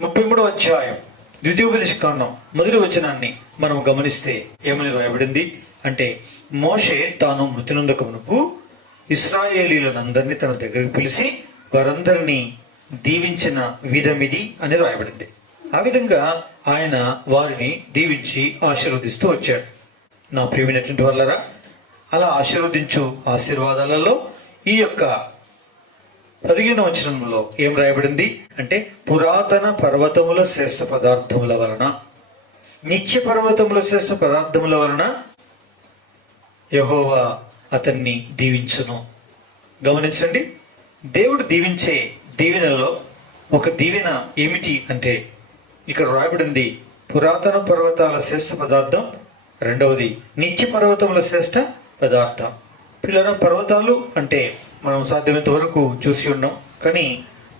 33వ అధ్యాయం ద్వితీయోపదేశ కాండం మొదటి వచనాన్ని మనం గమనిస్తే ఏమని రాయబడింది అంటే, మోషే తాను మృతి నొందక మునుపు ఇశ్రాయేలీలందరినీ తన దగ్గరికి పిలిచి వారందరినీ దీవించిన విధమిది అని రాయబడింది. ఆ విధంగా ఆయన వారిని దీవించి ఆశీర్వదిస్తూ వచ్చాడు. నా ప్రియమైనటువంటి వాళ్ళరా, అలా ఆశీర్వదించు ఆశీర్వాదాలలో ఈ యొక్క 15వ వచనంలో ఏం రాయబడింది అంటే, పురాతన పర్వతముల శ్రేష్ఠ పదార్థముల వలన, నిత్య పర్వతముల శ్రేష్ఠ పదార్థముల వలన యెహోవా అతన్ని దీవించును. గమనించండి, దేవుడు దీవించే దీవెనలో ఒక దీవెన ఏమిటి అంటే, ఇక్కడ రాయబడింది పురాతన పర్వతాల శ్రేష్ఠ పదార్థం, రెండవది నిత్య పర్వతముల శ్రేష్ఠ పదార్థం. పిల్లల పర్వతాలు అంటే మనం సాధ్యమైనంత వరకు చూసి ఉన్నాం, కానీ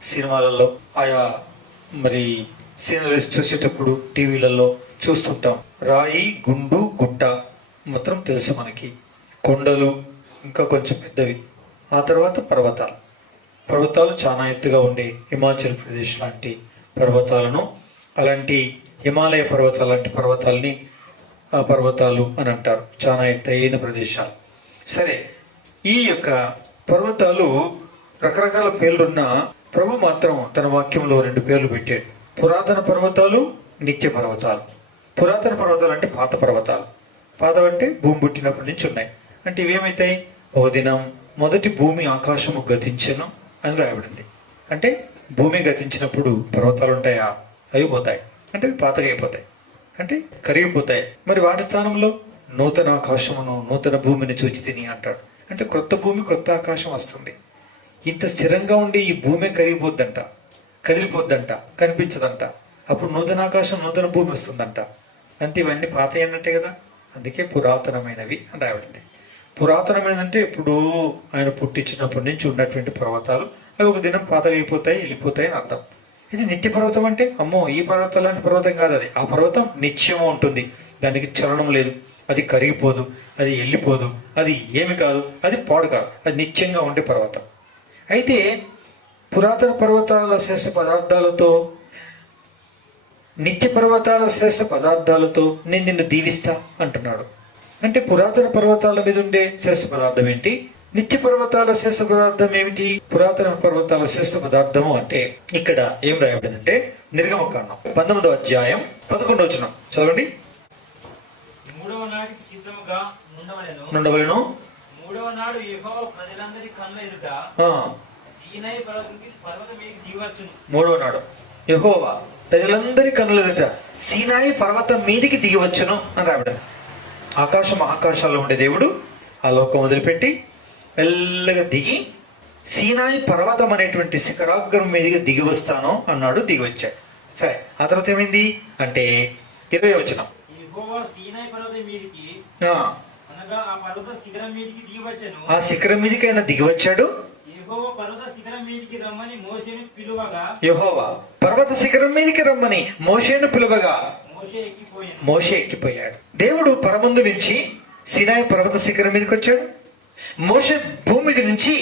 సినిమాలలో ఆయా మరి సీనరీస్ చూసేటప్పుడు టీవీలలో చూస్తుంటాం. రాయి, గుండు, గుట్ట మాత్రం తెలుసు మనకి, కొండలు ఇంకా కొంచెం పెద్దవి, ఆ తర్వాత పర్వతాలు చాలా ఎత్తుగా ఉండే హిమాచల్ ప్రదేశ్ లాంటి పర్వతాలను, అలాంటి హిమాలయ పర్వతాలు లాంటి పర్వతాలని పర్వతాలు అని అంటారు, చాలా ఎత్తైన ప్రదేశాలు. సరే, ఈ యొక్క పర్వతాలు రకరకాల పేర్లున్న ప్రభు మాత్రం తన వాక్యంలో 2 పేర్లు పెట్టాడు. పురాతన పర్వతాలు, నిత్య పర్వతాలు. పురాతన పర్వతాలు అంటే పాత పర్వతాలు. పాతవంటే భూమి పుట్టినప్పటి నుంచి ఉన్నాయి. అంటే ఇవేమైతాయి? ఓ దినం మొదటి భూమి ఆకాశము గతించెను అని రాయబడింది. అంటే భూమి గతించినప్పుడు పర్వతాలు ఉంటాయా? అవి పోతాయి. అంటే పాతగా అయిపోతాయి, అంటే కరిగిపోతాయి. మరి వాటి స్థానంలో నూతన ఆకాశమును నూతన భూమిని చూచి తిని అంటాడు. అంటే క్రొత్త భూమి క్రొత్త ఆకాశం వస్తుంది. ఇంత స్థిరంగా ఉండి ఈ భూమి కరిగిపోద్దంట, కదిలిపోద్దంట, కనిపించదంట. అప్పుడు నూతన ఆకాశం నూతన భూమి వస్తుందంట. అంటే ఇవన్నీ పాత అన్నట్టే కదా. అందుకే పురాతనమైనవి అని రాయబడింది. పురాతనమైనదంటే ఎప్పుడూ ఆయన పుట్టించినప్పటి నుంచి ఉన్నటువంటి పర్వతాలు. అవి ఒక దినం పాతగా అయిపోతాయి, వెళ్ళిపోతాయి అని అర్థం. ఇది నిత్య పర్వతం అంటే, అమ్మో ఈ పర్వతం లాంటి పర్వతం కాదు అది. ఆ పర్వతం నిత్యము ఉంటుంది, దానికి చలనం లేదు, అది కరిగిపోదు, అది వెళ్ళిపోదు, అది ఏమి కాదు, అది పాడు కాదు, అది నిత్యంగా ఉండే పర్వతం. అయితే పురాతన పర్వతాల శ్రేష్ఠ పదార్థాలతో, నిత్య పర్వతాల శ్రేష్ఠ పదార్థాలతో నేను నిన్ను దీవిస్తా అంటున్నాడు. అంటే పురాతన పర్వతాల మీద ఉండే శ్రేష్ఠ పదార్థం ఏంటి, నిత్య పర్వతాల శ్రేష్ఠ పదార్థం ఏమిటి? పురాతన పర్వతాల శ్రేష్ఠ పదార్థము అంటే ఇక్కడ ఏం రాయబడిందంటే, నిర్గమకాండం 19వ అధ్యాయం 11వ వచనం చదవండి. మూడవ నాటికి సిద్ధముగా నుండవలెను. మూడవ నాడు యెహోవా ప్రజలందరి కళ్ళ ఎదుట సీనాయి పర్వతం మీదకి దిగవచ్చును. మూడవ నాడు యెహోవా ప్రజలందరి కన్నుల ఎదుట సీనాయి పర్వతం మీదికి దిగివచ్చును అని రాబడింది. ఆకాశాల్లో ఉండే దేవుడు ఆ లోకం వదిలిపెట్టి మెల్లగా దిగి సీనాయి పర్వతం అనేటువంటి శిఖరాగ్రం మీదకి దిగి వస్తాను అన్నాడు, దిగి వచ్చాడు. సరే, ఆ తర్వాత ఏమైంది అంటే 20వ వచనం. యెహోవా సీనాయి పర్వతం మీదికి అనగా ఆ పర్వత శిఖరం మీదికి దిగివచ్చెను. ఆ శిఖరం మీదికి ఆయన దిగి వచ్చాడు. యెహోవా పర్వత శిఖరం మీదికి రమ్మని మోషేను పిలువగా, యెహోవా పర్వత శిఖరం మీదికి రమ్మని మోషేను పిలువగా మోషే ఎక్కిపోయాడు. దేవుడు పరమందు నుంచి సీనాయి పర్వత శిఖరం మీదకి వచ్చాడు. మోషే భూమి మీద నుంచి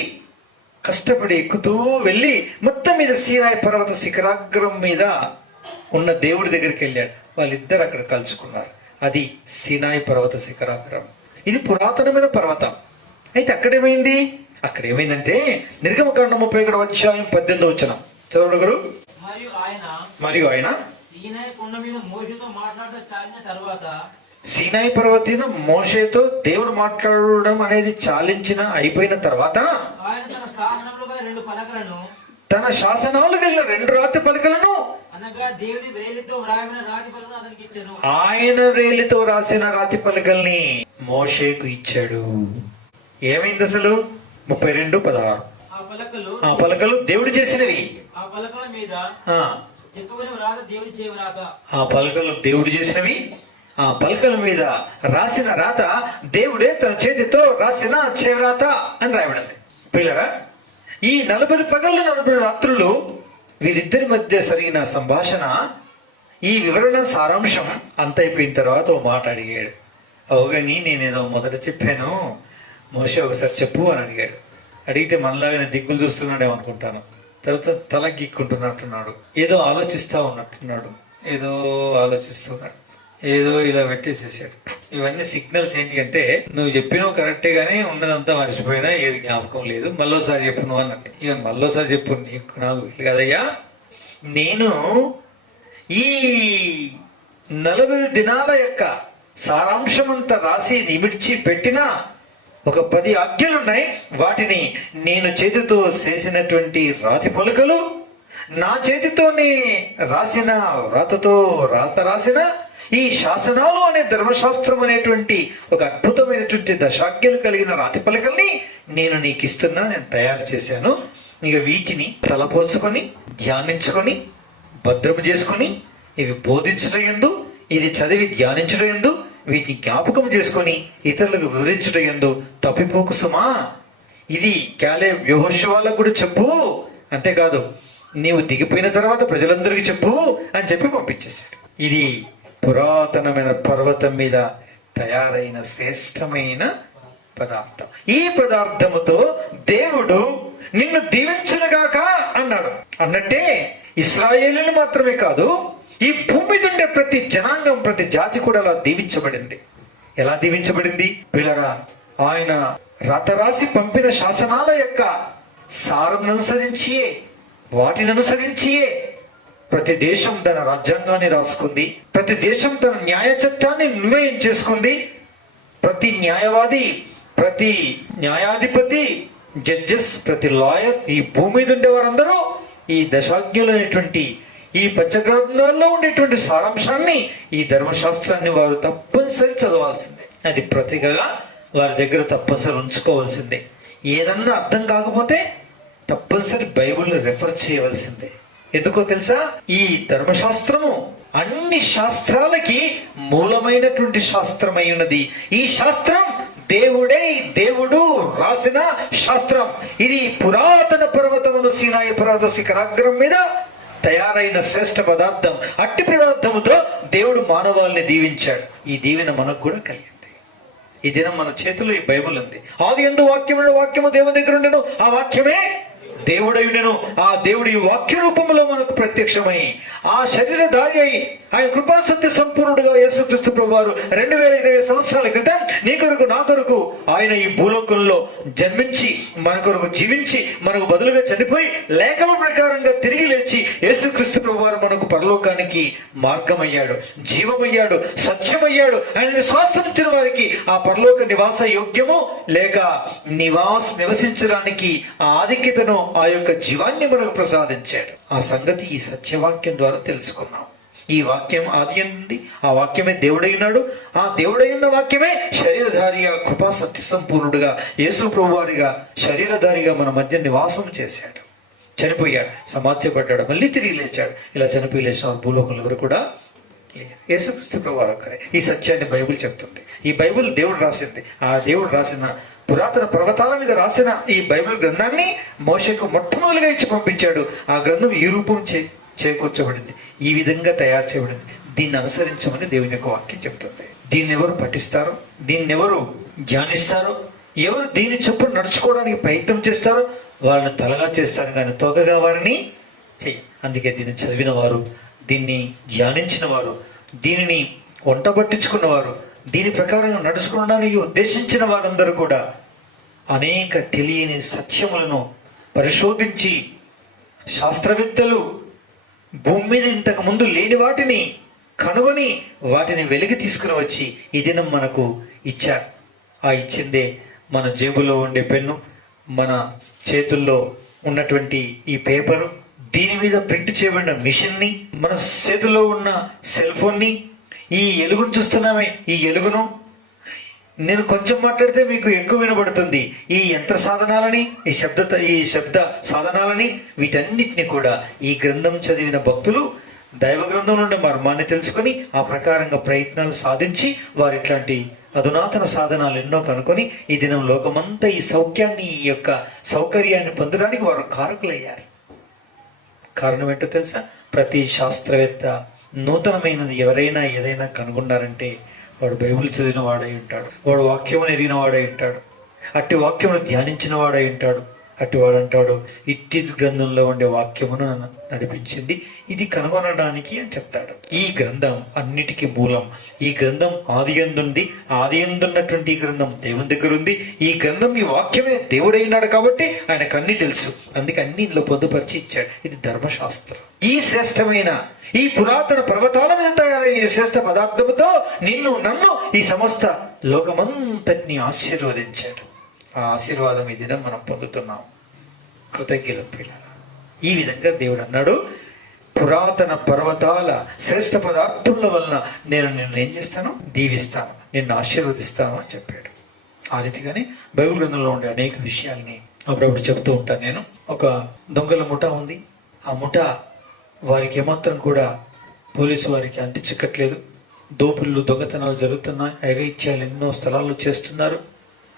కష్టపడి ఎక్కుతూ వెళ్ళి మొత్తం మీద సీనాయి పర్వత శిఖరాగ్రం మీద ఉన్న దేవుడి దగ్గరికి వెళ్ళాడు. వాళ్ళిద్దరు అక్కడ కలుసుకున్నారు. అది సీనాయి పర్వత శిఖరాగ్రం. ఇది పురాతనమైన పర్వతం. అయితే అక్కడేమైందంటే నిర్గమకాండం 31వ అధ్యాయం 18వ వచనం చదవడు గారు. మరియు ఆయన సీనాయి కొండ మీద మోషేతో మాట్లాడడం చాలిన తర్వాత, సీనాయి పర్వతం మోషేతో దేవుడు మాట్లాడడం అనేది అయిపోయిన తర్వాత ఆయన తన శాసనములుగా 2 పలకలను, తన శాసనాలు కలిగిన 2 రాతి పలకలను, అనగా దేవుని వేలితో వ్రాయబడిన రాతి పలకలను అతనికి ఇచ్చాను. ఆయన వేలితో రాసిన రాతి పలకల్ని మోషేకు ఇచ్చాడు. ఏమైంది అసలు? 32:16. ఆ పలకలు దేవుడు చేసినవి. ఆ పలకల మీద చెక్కబడిన వ్రాత దేవుడి చేయు రాత. ఆ పలకలు దేవుడు చేసినవి. ఆ పలకల మీద రాసిన రాత దేవుడే తన చేతితో రాసిన చేరాత అని రాయబడింది. పిల్లరా, ఈ 40 పగళ్ళు 40 రాత్రులు వీరిద్దరి మధ్య జరిగిన సంభాషణ, ఈ వివరణ సారాంశం అంత అయిపోయిన తర్వాత ఓ మాట అడిగాడు. అవుగాని నేనేదో మొదట చెప్పాను, మోషే ఒకసారి చెప్పు అని అడిగాడు. అడిగితే మనలాగా దిక్కులు చూస్తున్నాడేమో అనుకుంటాను. తర్వాత తల గీక్కుంటున్నట్టున్నాడు, ఏదో ఆలోచిస్తా ఉన్నట్టున్నాడు, ఏదో ఆలోచిస్తున్నాడు, ఏదో ఇలా పెట్టేసేసాడు. ఇవన్నీ సిగ్నల్స్ ఏంటి అంటే, నువ్వు చెప్పినవు కరెక్టే గానీ ఉన్నదంతా మర్చిపోయినా ఏది జ్ఞాపకం లేదు, మళ్ళోసారి చెప్పు నువ్వు అన్నట్టు. ఇక మళ్ళోసారి చెప్పు, నీకు నాకు కదయ్యా, నేను ఈ 40 దినాల యొక్క సారాంశమంతా రాసి నిమిడ్చి పెట్టిన ఒక 10 ఆజ్ఞలున్నాయి. వాటిని నేను చేతితో చేసినటువంటి రాతి పలుకలు, నా చేతితోనే రాసిన వ్రాతతో రాసిన ఈ శాసనాలు అనే ధర్మశాస్త్రం అనేటువంటి ఒక అద్భుతమైనటువంటి దశాజ్ఞలు కలిగిన రాతి పలకల్ని నేను నీకు ఇస్తున్నా, నేను తయారు చేశాను. ఇక వీటిని తలపోసుకొని ధ్యానించుకొని భద్రము చేసుకొని ఇవి బోధించడం యందు, ఇది చదివి ధ్యానించడం యందు, వీటిని జ్ఞాపకం చేసుకొని ఇతరులకు వివరించడం యందు తప్పిపోకు సుమా. ఇది కాలేబు యెహోషువలకు కూడా చెప్పు, అంతేకాదు నీవు దిగిపోయిన తర్వాత ప్రజలందరికీ చెప్పు అని చెప్పి పంపించేశాడు. ఇది పురాతనమైన పర్వతం మీద తయారైన శ్రేష్టమైన పదార్థం. ఈ పదార్థముతో దేవుడు నిన్ను దీవించునుగాక అన్నాడు. అన్నట్టే ఇశ్రాయేలును మాత్రమే కాదు, ఈ భూమి మీద ఉండే ప్రతి జనాంగం, ప్రతి జాతి కూడా అలా దీవించబడింది. ఎలా దీవించబడింది పిల్లరా? ఆయన రాసి పంపిన శాసనాల యొక్క సారం అనుసరించియే, వాటిని అనుసరించియే ప్రతి దేశం తన రాజ్యాంగాన్ని రాసుకుంది, ప్రతి దేశం తన న్యాయ చట్టాన్ని నిర్ణయం చేసుకుంది. ప్రతి న్యాయవాది, ప్రతి న్యాయాధిపతి, జడ్జెస్, ప్రతి లాయర్, ఈ భూమి మీద ఉండే వారందరూ ఈ దశాజ్ఞలు అనేటువంటి ఈ పంచగ్రంథాల్లో ఉండేటువంటి సారాంశాన్ని, ఈ ధర్మశాస్త్రాన్ని వారు తప్పనిసరి చదవాల్సిందే. అది ప్రతిగా వారి దగ్గర తప్పనిసరి ఉంచుకోవాల్సిందే. ఏదన్నా అర్థం కాకపోతే తప్పనిసరి బైబిల్ని రెఫర్ చేయవలసిందే. ఎందుకో తెలుసా? ఈ ధర్మశాస్త్రము అన్ని శాస్త్రాలకి మూలమైనటువంటి శాస్త్రమై ఉన్నది. ఈ శాస్త్రం దేవుడు రాసిన శాస్త్రం. ఇది పురాతన పర్వతమును సీనాయి పర్వత శిఖరాగ్రం మీద తయారైన శ్రేష్ఠ పదార్థం. అట్టి పదార్థముతో దేవుడు మానవాళిని దీవించాడు. ఈ దీవెన మనకు కూడా కలిగింది. ఈ దినం మన చేతిలో ఈ బైబిల్ ఉంది. ఆదియందు వాక్యమును, వాక్యము దేవుని దగ్గర ఉండెను, ఆ వాక్యమే దేవుడైనను. ఆ దేవుడి వాక్య రూపంలో మనకు ప్రత్యక్షమై ఆ శరీరధారి అయి ఆయన కృపా సత్య సంపూర్ణుడుగా యేసుక్రీస్తు ప్రభువారు 2020 సంవత్సరాల క్రితం నీ కొరకు నా కొరకు ఆయన ఈ భూలోకంలో జన్మించి మన కొరకు జీవించి మనకు బదులుగా చనిపోయి లేఖల ప్రకారంగా తిరిగి లేచి యేసుక్రీస్తు ప్రభువారు మనకు పరలోకానికి మార్గమయ్యాడు, జీవమయ్యాడు, సత్యమయ్యాడు. ఆయన విశ్వాసించిన వారికి ఆ పరలోక నివాస యోగ్యము లేక నివసించడానికి ఆ ఆధిక్యతను, ఆ యొక్క జీవాన్ని మనకు ప్రసాదించాడు. ఆ సంగతి ఈ సత్యవాక్యం ద్వారా తెలుసుకున్నాం. ఈ వాక్యం ఆది ఉంది, ఆ వాక్యమే దేవుడైనాడు, ఆ దేవుడైన వాక్యమే శరీరధారిగా కృపా సత్య సంపూర్ణుడుగా యేసు ప్రభువారిగా శరీరధారిగా మన మధ్య నివాసం చేశాడు. చనిపోయాడు, సమాధ్యపడ్డాడు, మళ్ళీ తిరిగి లేచాడు. ఇలా చనిపోయి లేచిన భూలోకంలో ఎవరు కూడా లేరు. యేసుక్రీస్తు ప్రభువారు ఒక్కరే. ఈ సత్యాన్ని బైబిల్ చెప్తుంది. ఈ బైబిల్ దేవుడు రాసింది. ఆ దేవుడు రాసిన పురాతన పర్వతాల మీద రాసిన ఈ బైబిల్ గ్రంథాన్ని మోషేకు మొట్టమొదటిగా ఇచ్చి పంపించాడు. ఆ గ్రంథం ఈ రూపం చేకూర్చబడింది, ఈ విధంగా తయారు చేయబడింది. దీన్ని అనుసరించమని దేవుని యొక్క వాక్యం చెప్తుంది. దీన్ని ఎవరు పఠిస్తారో, దీన్ని ఎవరు ధ్యానిస్తారో, ఎవరు దీని చొప్పున నడుచుకోవడానికి ప్రయత్నం చేస్తారో వాళ్ళని తలగా చేస్తారు కానీ తోకగా వారిని చెయ్యి. అందుకే దీన్ని చదివిన వారు, దీన్ని ధ్యానించిన వారు, దీనిని వంట పట్టించుకున్నవారు, దీని ప్రకారంగా నడుచుకోవడానికి ఉద్దేశించిన వారందరూ కూడా అనేక తెలియని సత్యములను పరిశోధించి శాస్త్రవేత్తలు భూమి మీద ఇంతకు ముందు లేని వాటిని కనుగొని వాటిని వెలికి తీసుకుని వచ్చి ఈ దినం మనకు ఇచ్చారు. ఆ ఇచ్చిందే మన జేబులో ఉండే పెన్ను, మన చేతుల్లో ఉన్నటువంటి ఈ పేపరు, దీని మీద ప్రింట్ చేయబడిన మిషన్ని, మన చేతిలో ఉన్న సెల్ ఫోన్ని, ఈ ఎలుగును చూస్తున్నామే, ఈ ఎలుగును నేను కొంచెం మాట్లాడితే మీకు ఎక్కువ వినబడుతుంది. ఈ యంత్ర సాధనాలని, ఈ శబ్ద సాధనాలని, వీటన్నిటిని కూడా ఈ గ్రంథం చదివిన భక్తులు దైవ గ్రంథం నుండి మర్మాన్ని తెలుసుకొని ఆ ప్రకారంగా ప్రయత్నాలు సాధించి వారు ఇట్లాంటి అధునాతన సాధనాలు ఎన్నో కనుకొని ఈ దినం లోకమంతా ఈ సౌఖ్యాన్ని, ఈ యొక్క సౌకర్యాన్ని పొందడానికి వారు కారకులయ్యారు. కారణం ఏంటో తెలుసా? ప్రతి శాస్త్రవేత్త నూతనమైనది ఎవరైనా ఏదైనా కనుగొన్నారంటే వాడు బైబిల్ చదివిన వాడై ఉంటాడు, వాడు వాక్యమును ఎరిగిన వాడై ఉంటాడు, అట్టి వాక్యమును ధ్యానించిన వాడై ఉంటాడు, అటువాడు అంటాడు, ఇట్టి గ్రంథంలో ఉండే వాక్యమును నన్ను నడిపించింది, ఇది కనుగొనడానికి అని చెప్తాడు. ఈ గ్రంథం అన్నిటికీ మూలం. ఈ గ్రంథం ఆది యందుంది, ఆది యందున్నటువంటి ఈ గ్రంథం దేవుని దగ్గర ఉంది. ఈ గ్రంథం, ఈ వాక్యమే దేవుడైనాడు కాబట్టి ఆయనకు అన్ని తెలుసు. అందుకే అన్ని ఇందులో పొందుపరిచి ఇచ్చాడు. ఇది ధర్మశాస్త్రం. ఈ శ్రేష్టమైన, ఈ పురాతన పర్వతాల మీద తయారైన ఈ శ్రేష్ఠ పదార్థముతో నిన్ను, నన్ను, ఈ సమస్త లోకమంతటిని ఆశీర్వదించాడు. ఆ ఆశీర్వాదం ఈ దినం మనం పొందుతున్నాం. కృతజ్ఞతలు పిల్లలు. ఈ విధంగా దేవుడు అన్నాడు, పురాతన పర్వతాల శ్రేష్ఠ పదార్థముల వలన నేను నిన్ను ఏం చేస్తాను? దీవిస్తాను, నిన్ను ఆశీర్వదిస్తాను అని చెప్పాడు. ఆ రీతిగానే బైబిల్ గ్రంథంలో ఉండే అనేక విషయాల్ని అప్పుడప్పుడు చెబుతూ ఉంటాను నేను. ఒక దొంగల ముఠా ఉంది. ఆ ముఠా వారికి ఏమాత్రం కూడా పోలీసు వారికి అంతి చిక్కట్లేదు. దోపిళ్ళు, దొంగతనాలు జరుగుతున్నాయి. అఘాయిత్యాలు ఎన్నో స్థలాల్లో చేస్తున్నారు.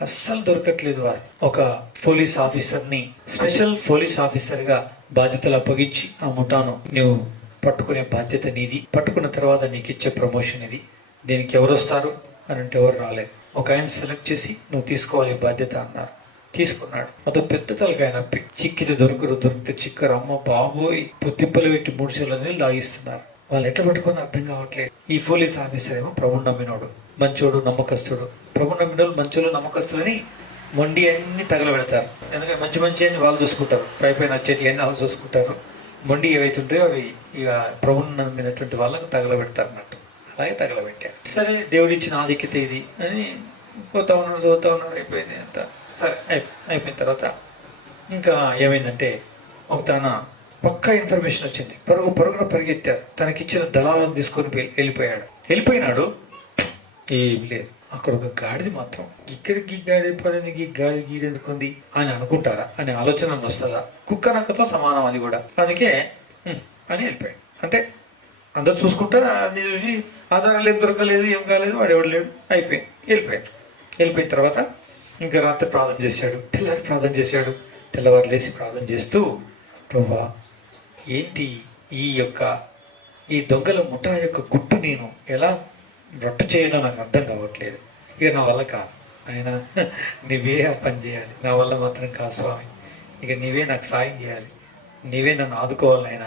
అస్సలు దొరకట్లేదు వారు. ఒక పోలీస్ ఆఫీసర్ని స్పెషల్ పోలీస్ ఆఫీసర్గా బాధ్యతలు అప్పగించి, ఆ ముఠాను నువ్వు పట్టుకునే బాధ్యత నీది, పట్టుకున్న తర్వాత నీకు ఇచ్చే ప్రమోషన్ ఇది, దీనికి ఎవరు వస్తారు అని అంటే ఎవరు రాలేదు. ఒక ఆయన సెలెక్ట్ చేసి నువ్వు తీసుకోవాలి బాధ్యత అన్నారు. తీసుకున్నాడు. అదో పెద్ద తలకాయ నొప్పి. చిక్కితే దొరకరు, దొరికితే చిక్కరు. అమ్మ బాబోయ్, తిప్పలు పెట్టి 3 చెవుల నీళ్ళు లాగిస్తున్నారు. వాళ్ళు ఎట్లా పట్టుకొని అర్థం కావట్లేదు. ఈ పోలీస్ ఆఫీసర్ ఏమో ప్రభు నమ్మినోడు, మంచోడు, నమ్మకస్తుడు. ప్రభు నమ్మినోడు, మంచోళ్ళు, నమ్మకస్తులని మొండి అన్ని తగలబెడతారు. ఎందుకంటే మంచి మంచి అని వాళ్ళు చూసుకుంటారు, పైపైన వచ్చేటి అన్ని వాళ్ళు చూసుకుంటారు. మొండి ఏవైతే ఉంటాయో అవి ఇక ప్రభుని నమ్మినటువంటి వాళ్ళకు తగలబెడతారు అన్నట్టు. అలాగే తగలబెట్టారు. సరే, దేవుడిచ్చిన ఆధిక్యత ఇది అని పోతా ఉన్నాడు, చదువుతా ఉన్నాడు. అయిపోయింది అంతా. సరే, అయిపోయిన తర్వాత ఇంకా ఏమైందంటే, ఒక తన పక్కా ఇన్ఫర్మేషన్ వచ్చింది. పరుగున పరిగెత్తారు. తనకిచ్చిన దళాలను తీసుకొని వెళ్ళిపోయినాడు. ఏమి లేదు. అక్కడ ఒక గాడిది మాత్రం, ఇక్కడికి గాడి పడింది, గాడి గీడెందుకుంది అని అనుకుంటారా అనే ఆలోచన వస్తుందా? కుక్క నక్కతో సమానం అది కూడా. అందుకే అని వెళ్ళిపోయాడు. అంటే అందరు చూసుకుంటా అన్ని చూసి ఆధారాలు ఏం దొరకలేదు, ఏం కాలేదు, వాడు ఎవడు లేడు, అయిపోయింది. వెళ్ళిపోయిన తర్వాత ఇంకా రాత్రి ప్రార్థన చేశాడు, తెల్లారి ప్రార్థన చేశాడు. తెల్లవారు లేచి ప్రార్థన చేస్తూ, ప్రభువా, ఏంటి ఈ దొంగల ముఠా యొక్క గుట్టు నేను ఎలా రొట్టు చేయనో నాకు అర్థం కావట్లేదు. ఇక నా వల్ల కాదు ఆయన, నీవే ఆ పని చేయాలి. నా వల్ల మాత్రం కాదు స్వామి, ఇక నీవే నాకు సాయం చేయాలి, నీవే నన్ను ఆదుకోవాలి ఆయన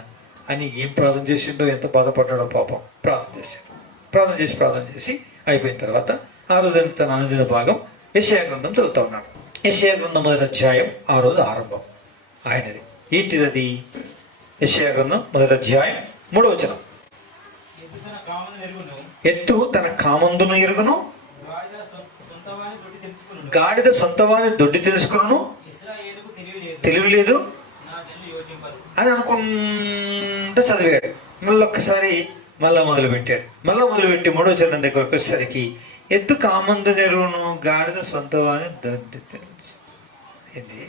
అని ఏం ప్రార్థన చేసిండో, ఎంత బాధపడ్డాడో పాపం. ప్రార్థన చేసి అయిపోయిన తర్వాత ఆ రోజు తన అనుదిన భాగం యెషయా గ్రంథం చదువుతా ఉన్నాడు. యెషయా గ్రంథం 1వ అధ్యాయం 6వ ఆరంభం ఆయనది. ఏంటిది? యెషయా గ్రంథం 1వ అధ్యాయం 3వ వచనం. ఎత్తు తన కామందును ఎరుగును, గాడిద సొంతవాని దొడ్డి తెలుసుకును, తెలివి లేదు అని అనుకుంటూ చదివాడు. మళ్ళీ ఒక్కసారి మొదలుపెట్టాడు. మొదలుపెట్టి 3వ చరణం దగ్గరకు వచ్చేసరికి, ఎద్దు కామందు నెరువును, గాడిద సొంతవాని దొడ్డి తెలుసు. ఏంది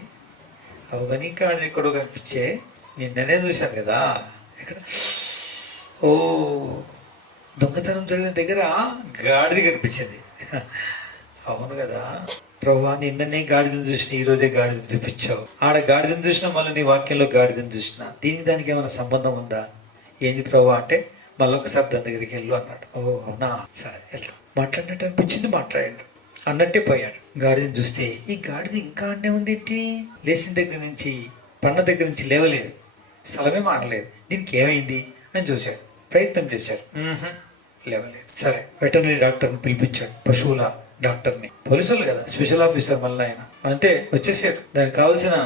అవన్నీ గాడిద ఎక్కడో కనిపించే, నిన్ననే చూశాను కదా. ఎక్కడ? ఓ, దొంగతనం జరిగిన దగ్గర గాడిద కనిపించింది. అవును కదా ప్రభువా, నిన్ననే గాడిదను చూసిన, ఈ రోజే గాడిదను చూపించావు. ఆడ గాడిదను చూసినా, మళ్ళీ నీ వాక్యంలో గాడిదను చూసినా, దానికి ఏమైనా సంబంధం ఉందా? ఏంది ప్రభువా అంటే, మళ్ళీ ఒకసారి దాని దగ్గరికి వెళ్ళు అన్నాడు. ఓ అవునా, సరే వెళ్ళు. మాట్లాడినట్టు అనిపించింది, మాట్లాడాడు. అన్నట్టే పోయాడు. గాడిదని చూస్తే, ఈ గాడిద ఇంకా అన్నే ఉంది ఏంటి? లేచిన దగ్గర నుంచి, పండ దగ్గర నుంచి లేవలేదు, స్థలమే మారలేదు. దీనికి ఏమైంది అని చూశాడు, ప్రయత్నం చేశాడు, లేవలేదు. సరే, వెటర్నరీ డాక్టర్ని పిలిపించాడు, పశువుల డాక్టర్ని. పోలీసులు కదా, స్పెషల్ ఆఫీసర్. మళ్ళీ ఆయన అంటే వచ్చేసాడు. దానికి కావాల్సిన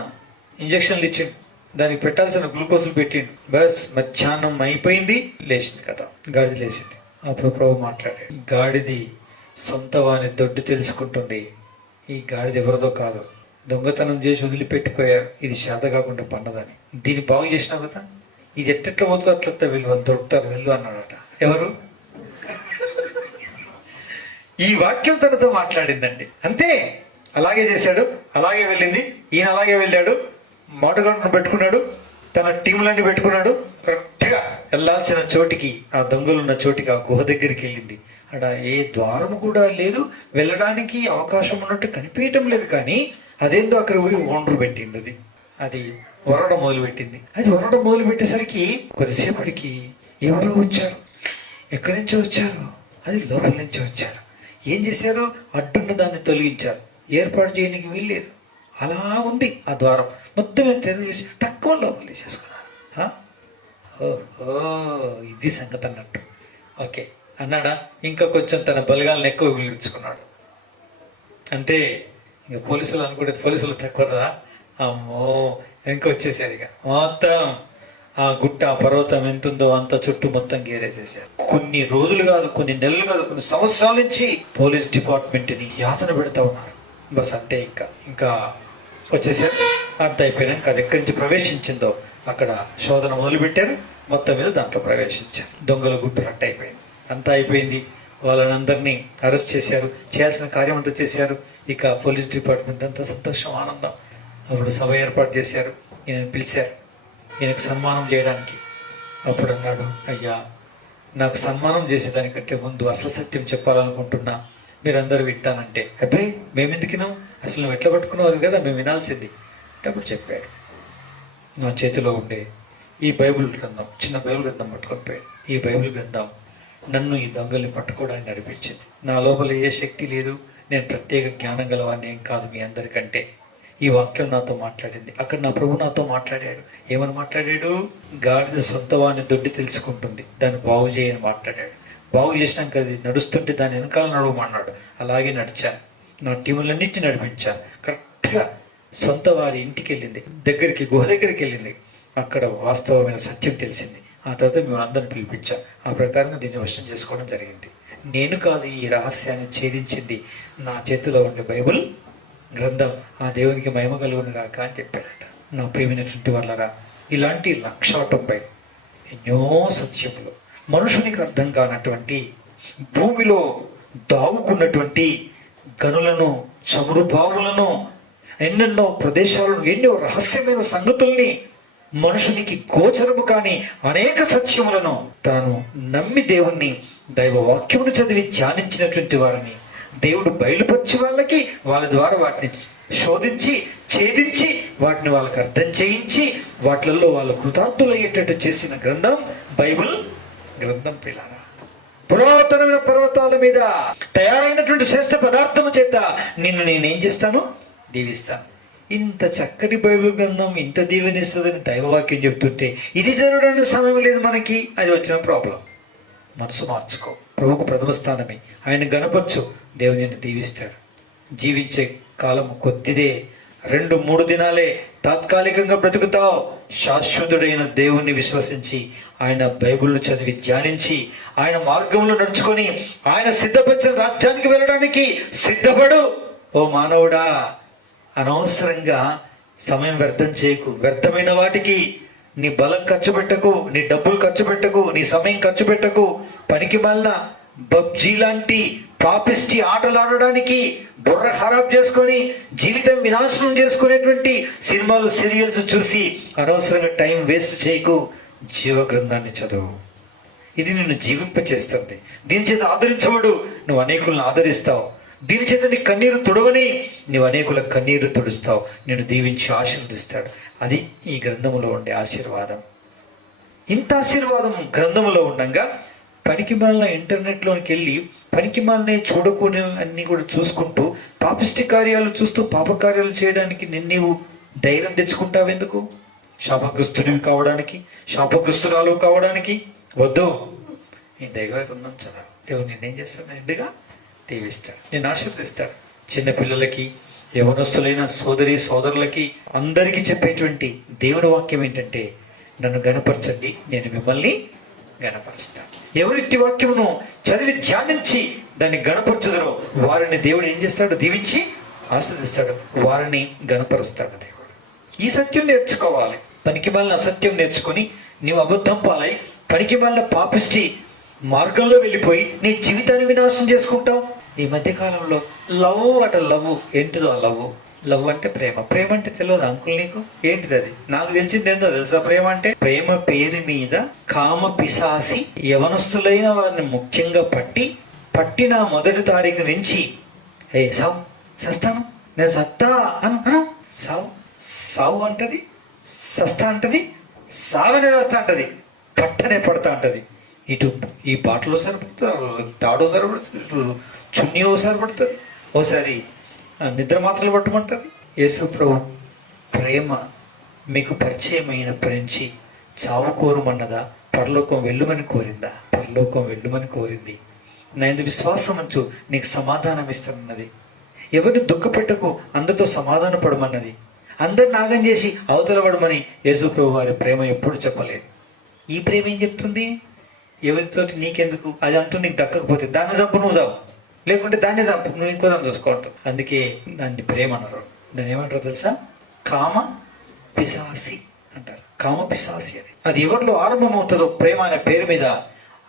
ఇంజక్షన్లు ఇచ్చిండు, దానికి పెట్టాల్సిన గ్లూకోజులు పెట్టిండు. బస్ మధ్యాహ్నం అయిపోయింది, లేచింది కదా, గాడిద లేచింది. అప్పుడు ప్రభు మాట్లాడాడు, గాడిది సొంత వాని దొడ్డు తెలుసుకుంటుంది. ఈ గాడిద ఎవరిదో కాదు, దొంగతనం చేసి వదిలిపెట్టిపోయారు. ఇది శాత కాకుండా పండదని. దీన్ని బాగు చేసినావు కదా, ఇది ఎట్టెట్లా పోతుందో అట్లా వాళ్ళు దొరుకుతారు, వెళ్ళు అన్నాడట. ఎవరు? ఈ వాక్యం తనతో మాట్లాడిందండి. అంతే, అలాగే చేశాడు, అలాగే వెళ్ళింది. ఈయన అలాగే వెళ్ళాడు, మాటగాడును పెట్టుకున్నాడు, తన టీంలన్నీ పెట్టుకున్నాడు. కరెక్ట్గా వెళ్ళాల్సిన చోటికి, ఆ దొంగలున్న చోటికి, ఆ గుహ దగ్గరికి వెళ్ళింది. అక్కడ ఏ ద్వారం కూడా లేదు, వెళ్ళడానికి అవకాశం ఉన్నట్టు కనిపించటం లేదు. కానీ అదేందో అక్కడ పోయి ఓండ్రు పెట్టింది. అది వరడం మొదలుపెట్టింది. అది వరడం మొదలు పెట్టేసరికి కొద్దిసేపటికి ఎవరో వచ్చారు. ఎక్కడి నుంచో వచ్చారు? అది లోపల నుంచి వచ్చారు. ఏం చేశారు? అడ్డున్న దాన్ని తొలగించారు. ఏర్పాటు చేయడానికి వీల్లేదు. అలా ఉంది ఆ ద్వారం మొత్తం తెలియజేసి తక్కువ లోపల తీసేసుకున్నాను. ఓహో, ఇది సంగతి అన్నట్టు. ఓకే అన్నాడా? ఇంకా కొంచెం తన బలగాలను ఎక్కువ విలుచుకున్నాడు. అంటే ఇంకా పోలీసులు అనుకుంటే పోలీసులు తక్కువ కదా, అమ్మో ఇంకొచ్చేసారు. ఇక మొత్తం ఆ గుట్ట ఆ పర్వతం ఎంత ఉందో అంత చుట్టూ మొత్తం గేరేసేసారు. కొన్ని రోజులు కాదు, కొన్ని నెలలు కాదు, కొన్ని సంవత్సరాల నుంచి పోలీస్ డిపార్ట్మెంట్ని యాతన పెడతా ఉన్నారు. బస్ అంతే, ఇంకా వచ్చేసారు. అంత అయిపోయినాక అది ఎక్కడి నుంచి ప్రవేశించిందో అక్కడ శోధన మొదలుపెట్టారు. మొత్తం మీద దాంట్లో ప్రవేశించారు. దొంగల గుట్టు రట్ట అయిపోయింది. అంతా అయిపోయింది. వాళ్ళనందరినీ అరెస్ట్ చేశారు. చేయాల్సిన కార్యం అంతా చేశారు. ఇక పోలీస్ డిపార్ట్మెంట్ అంతా సంతోషం, ఆనందం. అప్పుడు సభ ఏర్పాటు చేశారు. ఈయన పిలిచారు ఈయనకు సన్మానం చేయడానికి. అప్పుడు అన్నాడు, అయ్యా నాకు సన్మానం చేసేదానికంటే ముందు అసలు సత్యం చెప్పాలనుకుంటున్నా, మీరందరూ వింటానంటే. అబ్బాయి మేమెందుకు విన్నాం, అసలు నువ్వు ఎట్లా పట్టుకున్నావు కదా మేము వినాల్సింది. అప్పుడు చెప్పాడు, నా చేతిలో ఉండే ఈ బైబిల్ గ్రంథం, చిన్న బైబిల్ గ్రంథం పట్టుకొని పోయాడు. ఈ బైబిల్ గ్రంథం నన్ను ఈ దొంగల్ని పట్టుకోవడానికి నడిపించింది. నా లోపల ఏ శక్తి లేదు, నేను ప్రత్యేక జ్ఞానం గలవాన్ని ఏం కాదు మీ అందరికంటే. ఈ వాక్యం నాతో మాట్లాడింది. అక్కడ నా ప్రభు నాతో మాట్లాడాడు. ఏమని మాట్లాడాడు? గాడిద సొంత వాడిని దొడ్డి తెలుసుకుంటుంది, దాన్ని బాగు చేయని మాట్లాడాడు. బాగు చేసినాక అది నడుస్తుంటే దాని వెనకాల నడవమన్నాడు. అలాగే నడిచాను. నా టీములన్నింటినీ నడిపించాను. కరెక్ట్గా సొంత వారి ఇంటికి వెళ్ళింది, దగ్గరికి గుహ దగ్గరికి వెళ్ళింది. అక్కడ వాస్తవమైన సత్యం తెలిసింది. ఆ తర్వాత మేము అందరిని పిలిపించాం. ఆ ప్రకారంగా దీన్ని వశం చేసుకోవడం జరిగింది. నేను కాదు ఈ రహస్యాన్ని ఛేదించింది, నా చేతిలో ఉండే బైబిల్ గ్రంథం. ఆ దేవునికి మహిమ కలుగును గాక అని చెప్పాడట. నా ప్రియమైనటువంటి వాళ్ళరా, ఇలాంటి 190 ఎన్నో సత్యములు, మనుషునికి అర్థం కానటువంటి, భూమిలో దాగుకున్నటువంటి గనులను, చమురు బావులను, ఎన్నెన్నో ప్రదేశాలను, ఎన్నో రహస్యమైన సంగతుల్ని, మనుషునికి గోచరము కాని అనేక సత్యములను తాను నమ్మి దేవుణ్ణి, దైవ వాక్యమును చదివి ధ్యానించినటువంటి వారిని దేవుడు బయలుపరిచి వాళ్ళకి, వాళ్ళ ద్వారా వాటిని శోధించి ఛేదించి వాటిని వాళ్ళకి అర్థం చేయించి వాటిల్లో వాళ్ళు కృతార్థులయ్యేటట్టు చేసిన గ్రంథం బైబిల్ గ్రంథం. పిల్లారా, పురాతనమైన పర్వతాల మీద తయారైనటువంటి శ్రేష్ఠ పదార్థము చేత నిన్ను నేనేం చేస్తాను? దీవిస్తాను. ఇంత చక్కటి బైబిల్ గ్రంథం ఇంత దీవెనిస్తుందని దైవవాక్యం చెప్తుంటే ఇది జరగడానికి సమయం లేదు మనకి. అది వచ్చిన ప్రాబ్లం. మనసు మార్చుకో. ప్రభువుకు ప్రథమ స్థానమే. ఆయన గణపరచు, దేవుని దీవిస్తాడు. జీవించే కాలం కొద్దిదే, 2-3 దినాలే. తాత్కాలికంగా బ్రతుకుతావు. శాశ్వతుడైన దేవుణ్ణి విశ్వసించి ఆయన బైబిల్ను చదివి ధ్యానించి ఆయన మార్గంలో నడుచుకొని ఆయన సిద్ధపరిచిన రాజ్యానికి వెళ్ళడానికి సిద్ధపడు. ఓ మానవుడా, అనవసరంగా సమయం వ్యర్థం చేయకు. వ్యర్థమైన వాటికి నీ బలం ఖర్చు పెట్టకు, నీ డబ్బులు ఖర్చు పెట్టకు, నీ సమయం ఖర్చు పెట్టకు. పనికి మళ్ళా పబ్జీ లాంటి పాపిస్టి ఆటలు ఆడడానికి బుర్ర ఖరాబ్ చేసుకొని జీవితం వినాశనం చేసుకునేటువంటి సినిమాలు, సీరియల్స్ చూసి అనవసరంగా టైం వేస్ట్ చేయకు. జీవ గ్రంథాన్ని చదువు. ఇది నిన్ను జీవింపచేస్తుంది. దీని చేత ఆదరించబడు, నువ్వు అనేకులను ఆదరిస్తావు. దీని చేత నీ కన్నీరు తుడవని, నీవు అనేకుల కన్నీరు తుడుస్తావు. నేను దీవించి ఆశీర్వదిస్తాడు. అది ఈ గ్రంథములో ఉండే ఆశీర్వాదం. ఇంత ఆశీర్వాదం గ్రంథములో ఉండగా పనికి మాలిన ఇంటర్నెట్లోకి వెళ్ళి పనికి మాలిన చూడకూడని అన్ని కూడా చూసుకుంటూ పాపిష్టి కార్యాలు చూస్తూ పాపకార్యాలు చేయడానికి నీవు ధైర్యం తెచ్చుకుంటావు ఎందుకు? శాపగ్రస్తుడివి కావడానికి, శాపగ్రస్తురాలు కావడానికి వద్దు. నీ దైవం చదవ. దేవుడు నేనేం చేస్తాను? నిండుగా దీవిస్తాడు, నేను ఆశీర్వదిస్తాడు. చిన్నపిల్లలకి, యవనస్తులైన సోదరి సోదరులకి అందరికీ చెప్పేటువంటి దేవుని వాక్యం ఏంటంటే, నన్ను గణపరచండి, నేను మిమ్మల్ని గణపరుస్తాను. ఎవరిట్టి వాక్యమును చదివి ధ్యానించి దాన్ని గణపరచుదరో వారిని దేవుడు ఏం చేస్తాడు? దీవించి ఆశీర్వదిస్తాడు, వారిని గణపరుస్తాడు దేవుడు. ఈ సత్యం నేర్చుకోవాలి. పనికి మాలిన అసత్యం నేర్చుకొని నీవు అబద్ధం పాలై పనికి మాలిన పాపిష్టి మార్గంలో వెళ్ళిపోయి నీ జీవితాన్ని వినాశనం చేసుకుంటావు. ఈ మధ్యకాలంలో లవ్ ఏంటిదో ఆ లవ్ అంటే ప్రేమ. ప్రేమ అంటే తెలియదు అంకుల్ నీకు? ఏంటిది అది? నాకు తెలిసింది ఏందో తెలుసా? ప్రేమ అంటే ప్రేమ పేరు మీద కామ పిశాసి యవనస్తులైన వారిని ముఖ్యంగా పట్టిన మొదటి తారీఖు నుంచి సావు సస్తాను, నేను సత్తా అను, సావు అంటది, సస్తా అంటది, సావనే సస్తా అంటది, పట్టనే పడతా అంటది. ఇటు ఈ బాటలో సరిపడుతుంది, తాడో సరిపడుతుంది, చున్నీ ఓసారి పడుతుంది, ఓసారి నిద్ర మాత్రలు పట్టమంటుంది, యేసు ప్రభు ప్రేమ మీకు పరిచయం అయినప్పటి నుంచి చావు కోరమన్నదా, పరలోకం వెళ్ళుమని కోరిందా? పరలోకం వెళ్ళుమని కోరింది. నా యందు విశ్వాసం ఉంచు, నీకు సమాధానం ఇస్తానన్నది. ఎవరిని దుఃఖపెట్టకు, అందరితో సమాధాన పడమన్నది. అందరు నాగం చేసి అవతల పడమని యేసు ప్రభు వారి ప్రేమ ఎప్పుడు చెప్పలేదు. ఈ ప్రేమ ఏం చెప్తుంది? ఎవరితోటి నీకెందుకు, అది అంటూ నీకు దక్కకపోతే దాన్ని చంపు, నువ్వు చావు, లేకుంటే దాన్ని చంపు, నువ్వు ఇంకో దాన్ని చూసుకుంటావు. అందుకే దాన్ని ప్రేమ అన్నారు. దాన్ని ఏమంటారో తెలుసా? కామ పిశాసి అంటారు. కామ పిశాసి అది ఎవరిలో ఆరంభమవుతుందో ప్రేమ అనే పేరు మీద,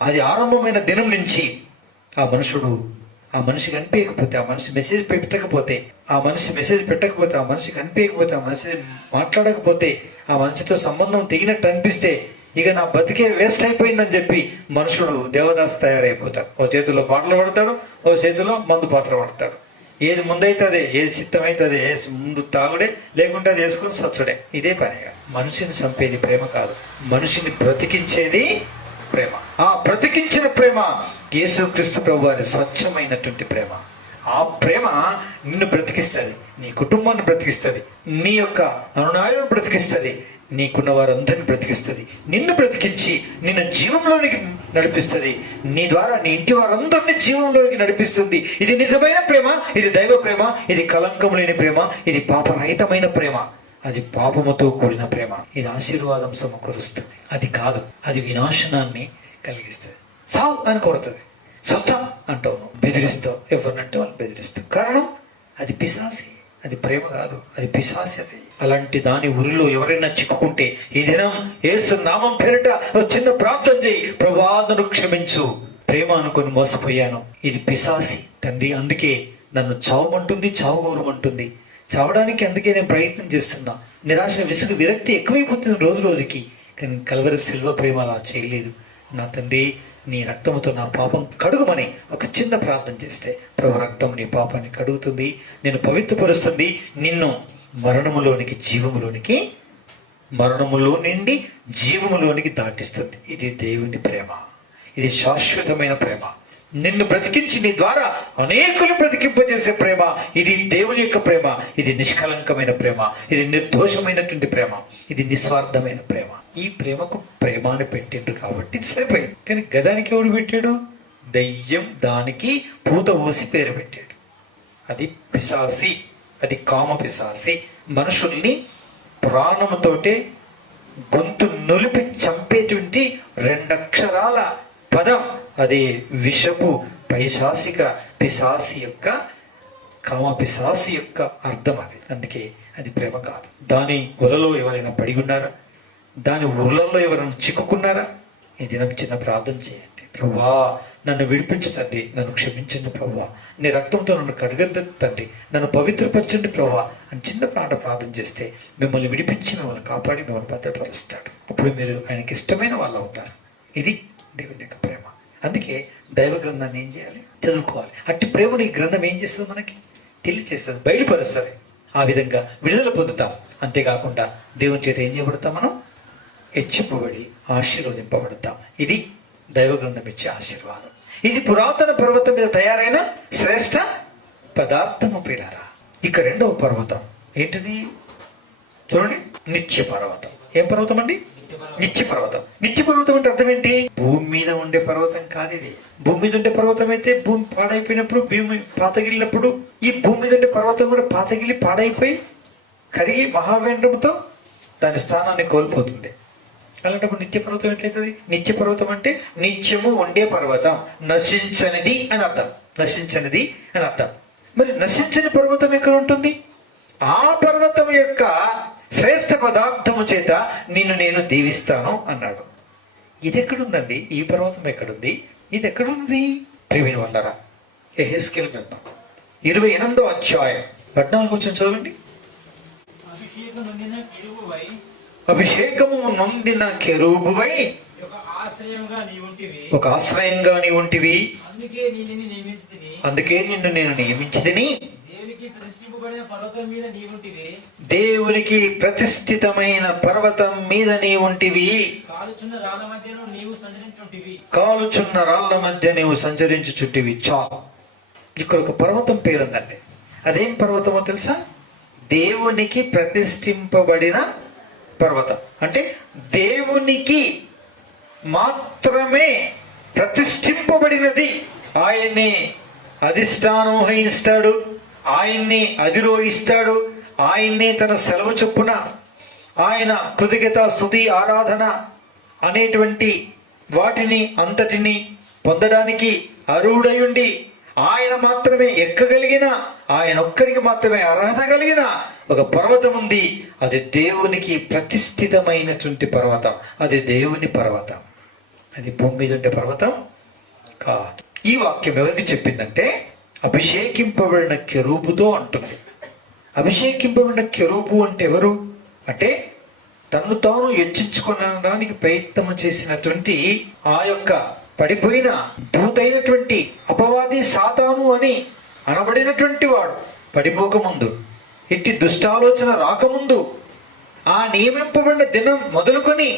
అది ఆరంభమైన దినం నుంచి ఆ మనిషి కనిపించకపోతే, ఆ మనిషి మెసేజ్ పెట్టకపోతే, ఆ మనిషి కనిపించకపోతే, ఆ మనిషి మాట్లాడకపోతే, ఆ మనిషితో సంబంధం తెగినట్టు అనిపిస్తే, ఇక నా బతికే వేస్ట్ అయిపోయిందని చెప్పి మనుషుడు దేవదాస్ తయారైపోతాడు. ఓ చేతిలో పాటలు పడతాడు, ఓ చేతిలో మందు పాత్ర పడతాడు. ఏది ముందైతే ఏది సిద్ధమైతే ఏది ముందు తాగుడే, లేకుంటే అది వేసుకొని సచ్చుడే. ఇదే పనిగా. మనిషిని చంపేది ప్రేమ కాదు, మనిషిని బ్రతికించేది ప్రేమ. ఆ బ్రతికించిన ప్రేమ యేసుక్రీస్తు ప్రభు వారి స్వచ్ఛమైనటువంటి ప్రేమ. ఆ ప్రేమ నిన్ను బ్రతికిస్తుంది, నీ కుటుంబాన్ని బ్రతికిస్తుంది, నీ యొక్క అనునాయులను బ్రతికిస్తుంది, నీకున్న వారందరిని బ్రతికిస్తుంది, నిన్ను బ్రతికించి నిన్ను జీవంలోనికి నడిపిస్తుంది, నీ ద్వారా నీ ఇంటి వారందరినీ జీవంలోనికి నడిపిస్తుంది. ఇది నిజమైన ప్రేమ, ఇది దైవ ప్రేమ, ఇది కలంకం లేని ప్రేమ, ఇది పాపరహితమైన ప్రేమ, అది పాపముతో కూడిన ప్రేమ. ఇది ఆశీర్వాదం సమకూరుస్తుంది. అది కాదు, అది వినాశనాన్ని కలిగిస్తుంది. సావు అని కొడుతుంది, స్వస్థం అంటావు, నువ్వు బెదిరిస్తావు, ఎవరినంటే వాళ్ళు బెదిరిస్తావు. కారణం అది పిశాసి, అది ప్రేమ కాదు, అది పిశాసి. అది అలాంటి దాని ఊరిలో ఎవరైనా చిక్కుకుంటే ఈ దినం యేసు నామం పేరిట చిన్న ప్రార్థన చేయి, ప్రభువా నన్ను క్షమించు, ప్రేమ అనుకొని మోసపోయాను, ఇది పిశాసి తండ్రి, అందుకే నన్ను చావమంటుంది, చావుకోరమంటుంది, చావడానికి అందుకే నేను ప్రయత్నం చేస్తున్నా. నిరాశ, విసుగు, విరక్తి ఎక్కువైపోతుంది రోజు రోజుకి. కానీ కల్వరి సిల్వ ప్రేమ అలా చేయలేదు. నా తండ్రి, నీ రక్తంతో నా పాపం కడుగుమని ఒక చిన్న ప్రార్థన చేస్తే ప్రభు రక్తం నీ పాపాన్ని కడుగుతుంది, నేను పవిత్రపరుస్తుంది, నిన్ను మరణములోనికి జీవములోనికి, మరణములో నుండి జీవములోనికి దాటిస్తుంది. ఇది దేవుని ప్రేమ, ఇది శాశ్వతమైన ప్రేమ. నిన్ను బ్రతికించి నీ ద్వారా అనేకులు బ్రతికింపజేసే ప్రేమ. ఇది దేవుని యొక్క ప్రేమ, ఇది నిష్కలంకమైన ప్రేమ, ఇది నిర్దోషమైనటువంటి ప్రేమ, ఇది నిస్వార్థమైన ప్రేమ. ఈ ప్రేమకు ప్రేమ అని పెట్టిండ్రు కాబట్టి సరిపోయింది. కానీ గదానికి ఎవడు పెట్టాడు? దయ్యం దానికి పూత ఊసి పేరు పెట్టాడు. అది పిశాసి, అది కామ పిశాసి. మనుషుల్ని ప్రాణముతోటే గొంతు నులిపి చంపేటువంటి 2 అక్షరాల పదం, అది విషపు పైశాసిక పిశాసి యొక్క, కామ పిశాసి యొక్క అర్థం అది. అందుకే అది ప్రేమ కాదు. దాని వలలో ఎవరైనా పడి ఉన్నారా? దాని ఊర్లలో ఎవరైనా చిక్కుకున్నారా? ఈ దినం చిన్న ప్రార్థన చేయండి. ప్రభువా నన్ను విడిపించు తండ్రి, నన్ను క్షమించండి ప్రభువా, నీ రక్తంతో నన్ను కడగద్దు తండ్రి, నన్ను పవిత్రపరచండి ప్రభువా అని చిన్న ప్రార్థన చేస్తే మిమ్మల్ని విడిపించి, మిమ్మల్ని కాపాడి, మిమ్మల్ని భద్రపరుస్తాడు. అప్పుడు మీరు ఆయనకి ఇష్టమైన వాళ్ళు అవుతారు. ఇది దేవుని యొక్క ప్రేమ. అందుకే దైవ గ్రంథాన్ని ఏం చేయాలి? చదువుకోవాలి. అట్టి ప్రేమను ఈ గ్రంథం ఏం చేస్తుంది? మనకి తెలియచేస్తుంది, బయలుపరుస్తుంది. ఆ విధంగా విడుదల పొందుతాం. అంతేకాకుండా దేవుని చేత ఏం చేయబడతాం? మనం హెచ్చింపబడి ఆశీర్వదింపబడతాం. ఇది దైవ గ్రంథం ఇచ్చే ఆశీర్వాదం. ఇది పురాతన పర్వతం మీద తయారైన శ్రేష్ఠ పదార్థము ప్రియులారా. ఇక 2వ పర్వతం ఏంటిది? చూడండి, నిత్య పర్వతం. ఏం పర్వతం అండి? నిత్య పర్వతం. నిత్య పర్వతం అంటే అర్థం ఏంటి? భూమి మీద ఉండే పర్వతం కాదు ఇది. భూమి మీద ఉండే పర్వతం అయితే భూమి పాడైపోయినప్పుడు, భూమి పాతగిలినప్పుడు ఈ భూమి మీద ఉండే పర్వతం కూడా పాతగిలి పాడైపోయి కరిగి మహావేంద్రముతో దాని స్థానాన్ని కోల్పోతుంది. అలాంటప్పుడు నిత్య పర్వతం ఎట్లయితుంది? నిత్య పర్వతం అంటే నిత్యము ఉండే పర్వతం, నశించనిది అని అర్థం. నశించనిది అని అర్థం. మరి నశించని పర్వతం ఎక్కడ ఉంటుంది? ఆ పర్వతం యొక్క శ్రేష్ఠ పదార్థము చేత నిన్ను నేను దీవిస్తాను అన్నాడు. ఇది ఎక్కడుందండి? ఈ పర్వతం ఎక్కడుంది? ఇది ఎక్కడుంది? ప్రియమైన వాళ్ళారా, యెహెజ్కేలు గ్రంథం 28వ అధ్యాయం 14 వచ్చిన చదవండి. అభిషేకము నొందిన కెరూబువై ఒక ఆశ్రయంగా నీ ఉంటివి, అందుకే నిన్ను నేను నియమించితిని. దేవునికి ప్రతిష్ఠితమైన పర్వతం మీద నీ ఉంటివి, కాలుచున్న రాళ్ల మధ్య నీవు సంచరించుచుంటివి. చా, ఇక్కడ ఒక పర్వతం పేరుందండి. అదేం పర్వతమో తెలుసా? దేవునికి ప్రతిష్ఠింపబడిన పర్వతం. అంటే దేవునికి మాత్రమే ప్రతిష్ఠింపబడినది. ఆయన్ని అధిష్టానం వహిస్తాడు, ఆయన్ని అధిరోహిస్తాడు, ఆయన్ని తన సెలవు చొప్పున ఆయన కృతజ్ఞత, స్తుతి, ఆరాధన అనేటువంటి వాటిని అంతటిని పొందడానికి అర్హుడై ఉండి ఆయన మాత్రమే ఎక్కగలిగిన, ఆయన ఒక్కడికి మాత్రమే అర్హత కలిగిన ఒక పర్వతం ఉంది. అది దేవునికి ప్రతిష్ఠితమైనటువంటి పర్వతం. అది దేవుని పర్వతం. అది భూమి మీద ఉండే పర్వతం కాదు. ఈ వాక్యం ఎవరికి చెప్పిందంటే అభిషేకింపబడిన కెరూబుతో అంటుంది. అభిషేకింపబడిన కెరూబు అంటే ఎవరు అంటే తను తాను హెచ్చించుకోవడానికి ప్రయత్నం చేసినటువంటి ఆ యొక్క పడిపోయిన దూతైనటువంటి అపవాది సాతాను అని అనబడినటువంటి వాడు పడిపోకముందు, ఇట్టి దుష్టాలోచన రాకముందు, ఆ నియమింపబడిన దినం మొదలుకొని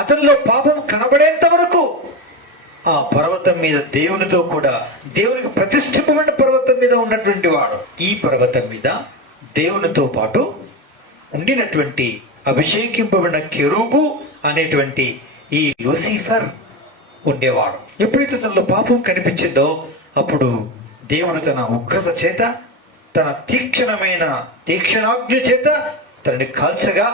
అతనిలో పాపం కనబడేంత వరకు ఆ పర్వతం మీద దేవునితో కూడా, దేవునికి ప్రతిష్ఠింపబడిన పర్వతం మీద ఉన్నటువంటి వాడు. ఈ పర్వతం మీద దేవునితో పాటు ఉండినటువంటి అభిషేకింపబడిన కెరూబు అనేటువంటి ఈ లూసిఫర్ ఉండేవాడు. ఎప్పుడైతే తనలో పాపం కనిపించిందో అప్పుడు దేవుడు తన ఉగ్రత చేత, తన తీక్షణాగ్ని చేత తనని కాల్చగా